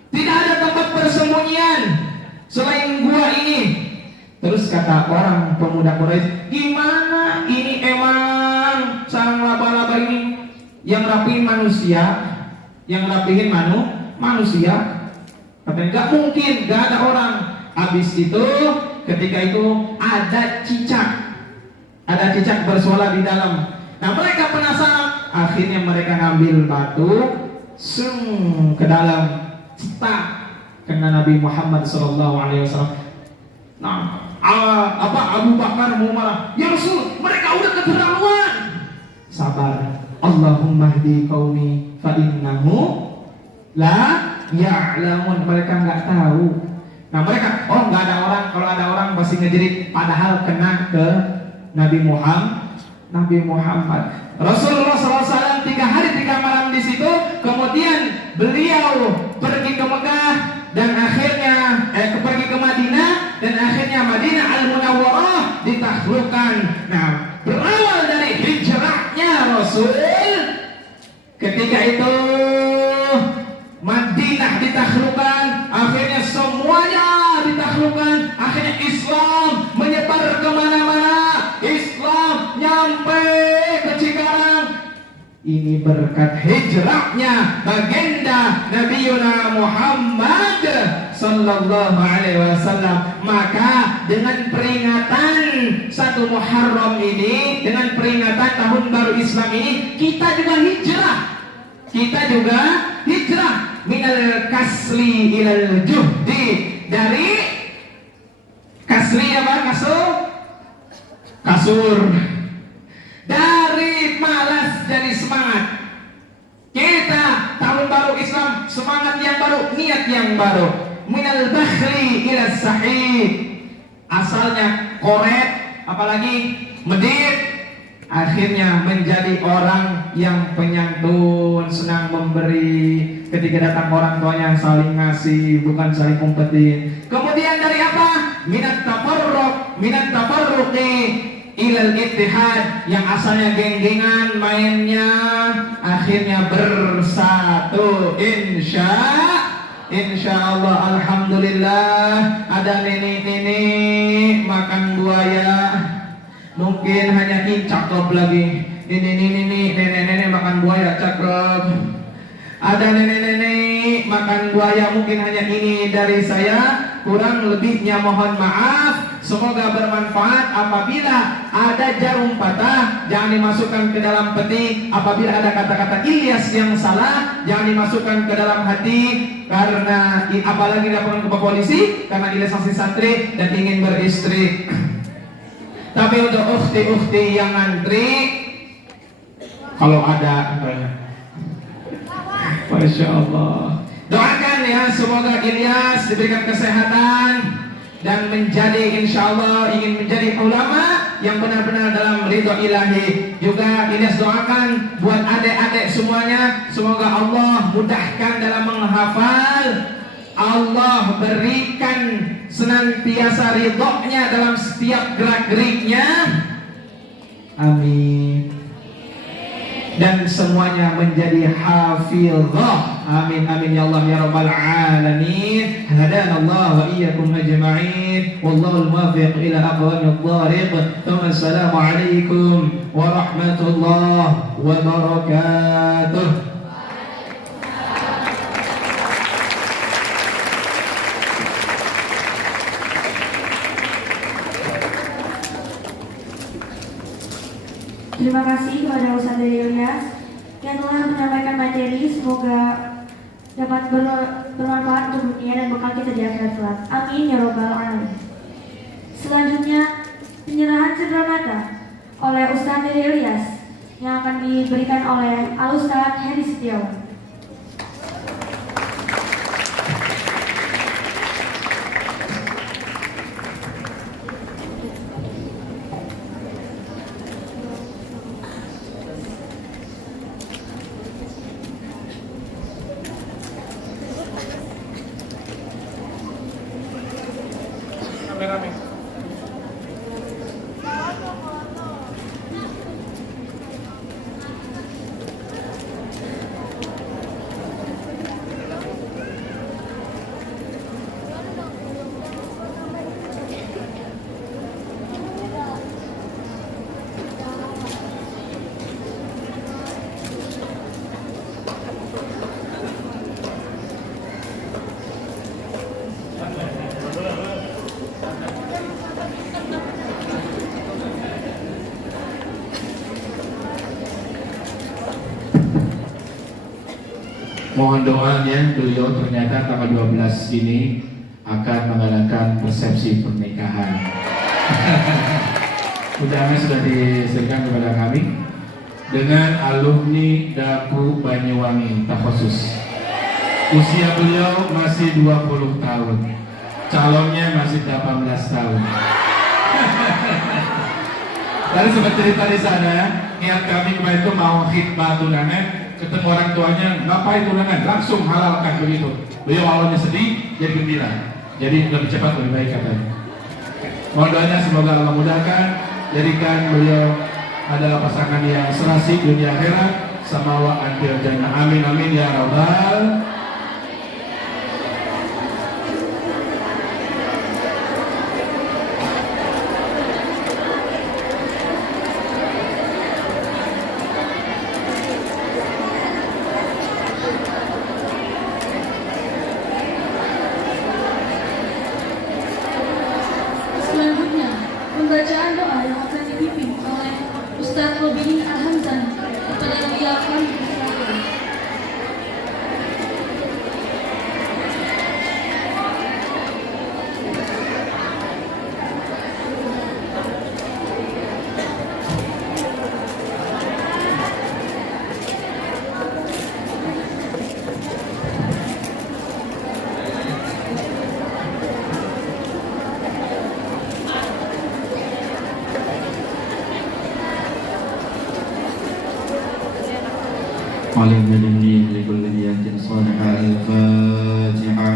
tidak ada tempat persembunyian selain gua ini. Terus kata orang pemuda Quraisy, gimana ini emang sarang laba-laba ini yang rapihin manusia, manusia? Katanya nggak mungkin, nggak ada orang. Habis itu ketika itu ada cicak bersuara di dalam. Nah, mereka penasaran, akhirnya mereka ngambil batu, ke dalam, cetak kena Nabi Muhammad SAW. Nah, Abu Bakar mau marah, ya Rasul, mereka udah keterlaluan. Sabar, Allahumma hdi qaumi fa innahu la ya'lamun. Mereka nggak tahu. Nah, mereka, nggak ada orang. Kalau ada orang pasti ngejerit, padahal kena ke Nabi Muhammad. Rasulullah SAW 3 hari 3 malam di situ. Kemudian beliau pergi ke Mekah dan akhirnya pergi ke Madinah, dan akhirnya Madinah Al-Munawwarah ditaklukkan. Nah, berawal dari hijrahnya Rasul. Ketika itu Madinah ditaklukkan, akhirnya semuanya ditaklukkan. Akhirnya Islam menyebar kemana-mana. Islam nyampe ke Cikarang. Ini berkat hijrahnya baginda Nabiuna Muhammad sallallahu alaihi wasallam. Maka dengan peringatan 1 Muharram ini, dengan peringatan tahun baru Islam ini, kita juga hijrah. minal kasli ilal juhdi, dari kasli apa? Kasur. Dari malas jadi semangat. Kita tahun baru Islam, semangat yang baru, niat yang baru. Minal bakhli ila sahih. Asalnya koret, apalagi medit, akhirnya menjadi orang yang penyantun, senang memberi. Ketika datang orang tuanya saling ngasih, bukan saling umpetin. Kemudian dari apa? Minat tafarruqi ilal ittihad, yang asalnya geng-gengan mainnya akhirnya bersatu. Insya Allah, alhamdulillah. Ada nenek-nenek makan buaya, mungkin hanya ini cakep lagi. Ini nenek-nenek makan buaya cakep. Ada nenek-nenek makan buaya, mungkin hanya ini dari saya. Kurang lebihnya mohon maaf. Semoga bermanfaat. Apabila ada jarum patah, jangan dimasukkan ke dalam peti. Apabila ada kata-kata Ilyas yang salah, jangan dimasukkan ke dalam hati. Karena apalagi dilaporkan ke polisi, karena Ilyas masih santri dan ingin beristri. Tapi untuk ukhti-ukhti yang ngantri, kalau ada, Masya Allah, doakan ya, semoga Ilyas diberikan kesehatan dan menjadi, insya Allah ingin menjadi ulama yang benar-benar dalam ridho ilahi. Juga Ilyas doakan buat adik-adik semuanya, semoga Allah mudahkan dalam menghafal, Allah berikan senantiasa ridhonya dalam setiap gerak-geriknya, amin. Dan semuanya menjadi hafizah, amin amin ya Allah ya rabbal alamin. Hadanallahu wa iyyakum ajma'in, wallahu al-muwaffiq ila aqwamit thariq. Assalamu alaikum warahmatullahi wabarakatuh. Terima kasih kepada Ustaz Ilyas yang telah menyampaikan materi. Semoga dapat bermanfaat untuk dunia dan bekal kita di akhirat kelak. Amin ya robbal alamin. Selanjutnya penyerahan cenderamata oleh Ustaz Ilyas yang akan diberikan oleh Al Ustaz Heri Setiawan. Mohon doanya, beliau ternyata tanggal 12 ini akan mengadakan resepsi pernikahan. Undangan sudah disediakan kepada kami dengan alumni Daku Banyuwangi Takhusus. Usia beliau masih 20 tahun, calonnya masih 18 tahun. Tadi sempat cerita di sana, niat kami kemarin itu mau khidbah tunangan. Ketemu orang tuanya, ngapain tunangan? Langsung halalkan begitu. Beliau awalnya sedih, jadi gembira. Jadi lebih cepat lebih baik katanya. Mohon doanya semoga Allah mudahkan, jadikan beliau adalah pasangan yang serasi dunia akhirat, samawa antil jannah. Amin amin ya rabbal. Pembacaan doa yang akan dipimpin oleh Ustaz Robin Al-Hamzani kepada beliau kami. على النبي لكل نية صالحة. الفاتحة.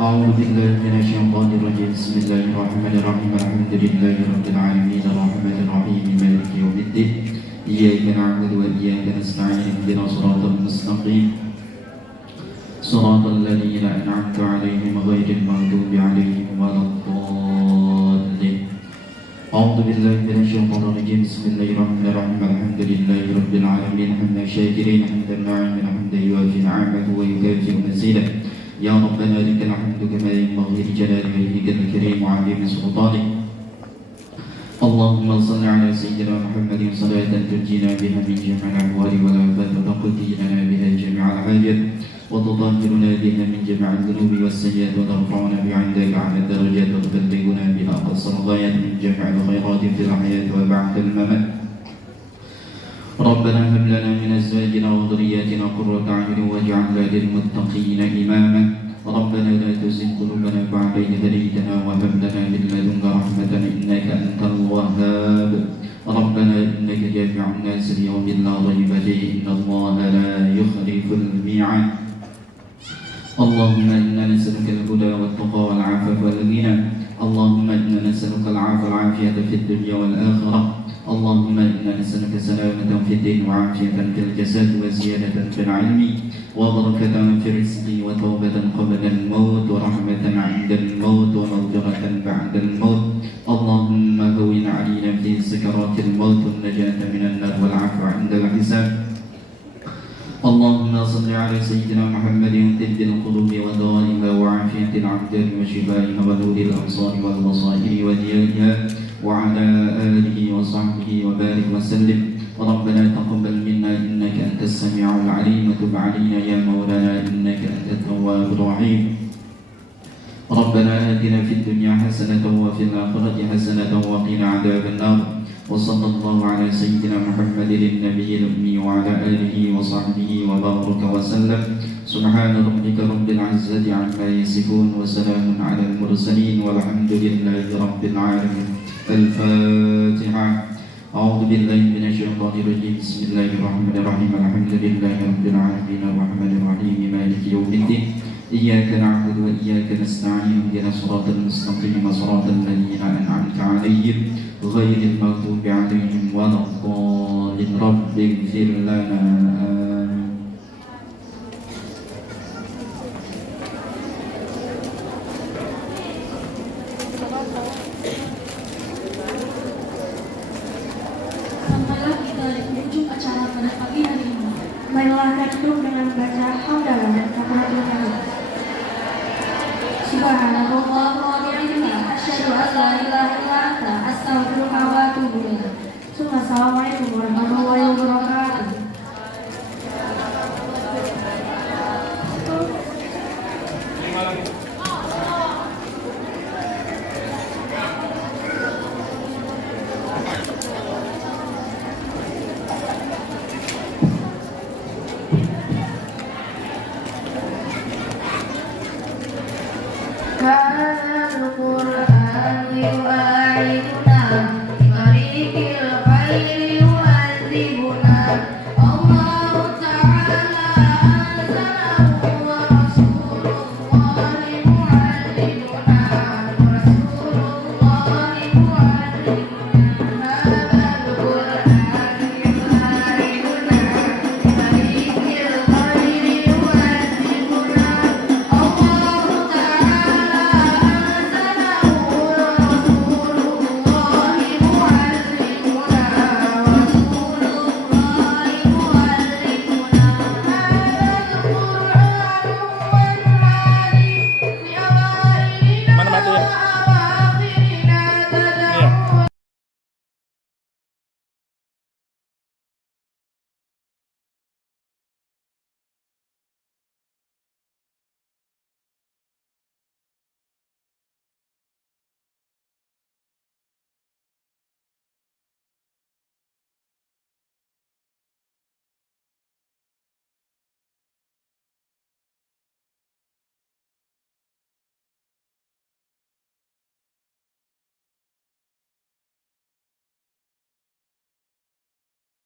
أعوذ بالله من الشيطان الرجيم. بسم الله الرحمن الرحيم. الحمد لله رب العالمين الرحمن الرحيم مالك يوم الدين. إياك نعبد وإياك نستعين. اهدنا الصراط المستقيم صراط الذين أنعمت عليهم غير المغضوب عليهم ولا الضالين. أعوذ بالله من الشيطان الرجيم. بسم الله الرحمن الرحيم. الحمد لله رب العالمين حمدا شاكرين حمدا ناعما حمدا يوافي نعمه ويكافئ مزيدا. يا ربنا لك الحمد كما ينبغي لجلال وجهك الكريم وعظيم سلطانك. اللهم صل على سيدنا محمد صلاة تنجينا بها من جميع الأهوال والآفات وتقضي لنا بها جميع الحاجات وتطهرنا بها من جميع الذنوب والسيئات وترفعنا بها عندك على الدرجات وتبلغنا بها أقصى الغايات من جميع الخيرات في الحياة وبعد الممات. ربنا هب لنا من أزواجنا وذرياتنا قرة أعين واجعلنا للمتقين إماما. ربنا لا تزغ قلوبنا بعد إذ هديتنا وهب لنا من لدنك رحمة إنك أنت الوهاب. ربنا إنك جامع الناس ليوم لا ريب فيه إن الله لا يخلف الميعاد. اللهم إنا نسألك الهدى والتقى والعفاف والغنى. اللهم إنا نسألك العافية والعافية في الدنيا والآخرة. اللهم إنا نسألك سلامة في الدين وعافية في الجسد وزيادة في العلم وبركة في الرزق وتوبة قبل الموت ورحمة عند الموت ومغفرة بعد الموت. اللهم هون علينا في سكرات الموت والنجاة من النار والعفو عند الحساب. اللهم صل على سيدنا محمد طب القلوب ودوائها وعافية الأبدان وشفائها ونور الأبصار والبصائر وديائها وعلى آله وصحبه وبارك وسلم. ربنا تقبل منا إنك أنت السميع العليم وتب علينا يا مولانا إنك أنت التواب الرحيم. ربنا آتنا في الدنيا حسنة وفي الآخرة حسنة وقنا عذاب النار. وصلى الله على سيدنا محمد النبي الأمي وعلى آله وصحبه وبارك وسلم. سبحان ربك رب العزة عما يصفون وسلام على المرسلين والحمد لله رب العالمين. الفاتحة. أعوذ بالله من الشيطان الرجيم. بسم الله الرحمن الرحيم. الحمد لله رب العالمين الرحمن الرحيم مالك يوم الدين. إياك نعبد وإياك نستعين. اهدنا الصراط المستقيم صراط الذين أنعمت عليهم غير المغضوب عليهم ولا الضالين. رب اغفر لنا. Sampailah kita di ujung acara pada pagi hari ini. Marilah kita tutup dengan membaca hamdalah dan kafaratul majelis. Subhanallah wa bihamdihi asyhadu an la ilaha illa anta astaghfiruka wa atubu ilaik. Assalamualaikum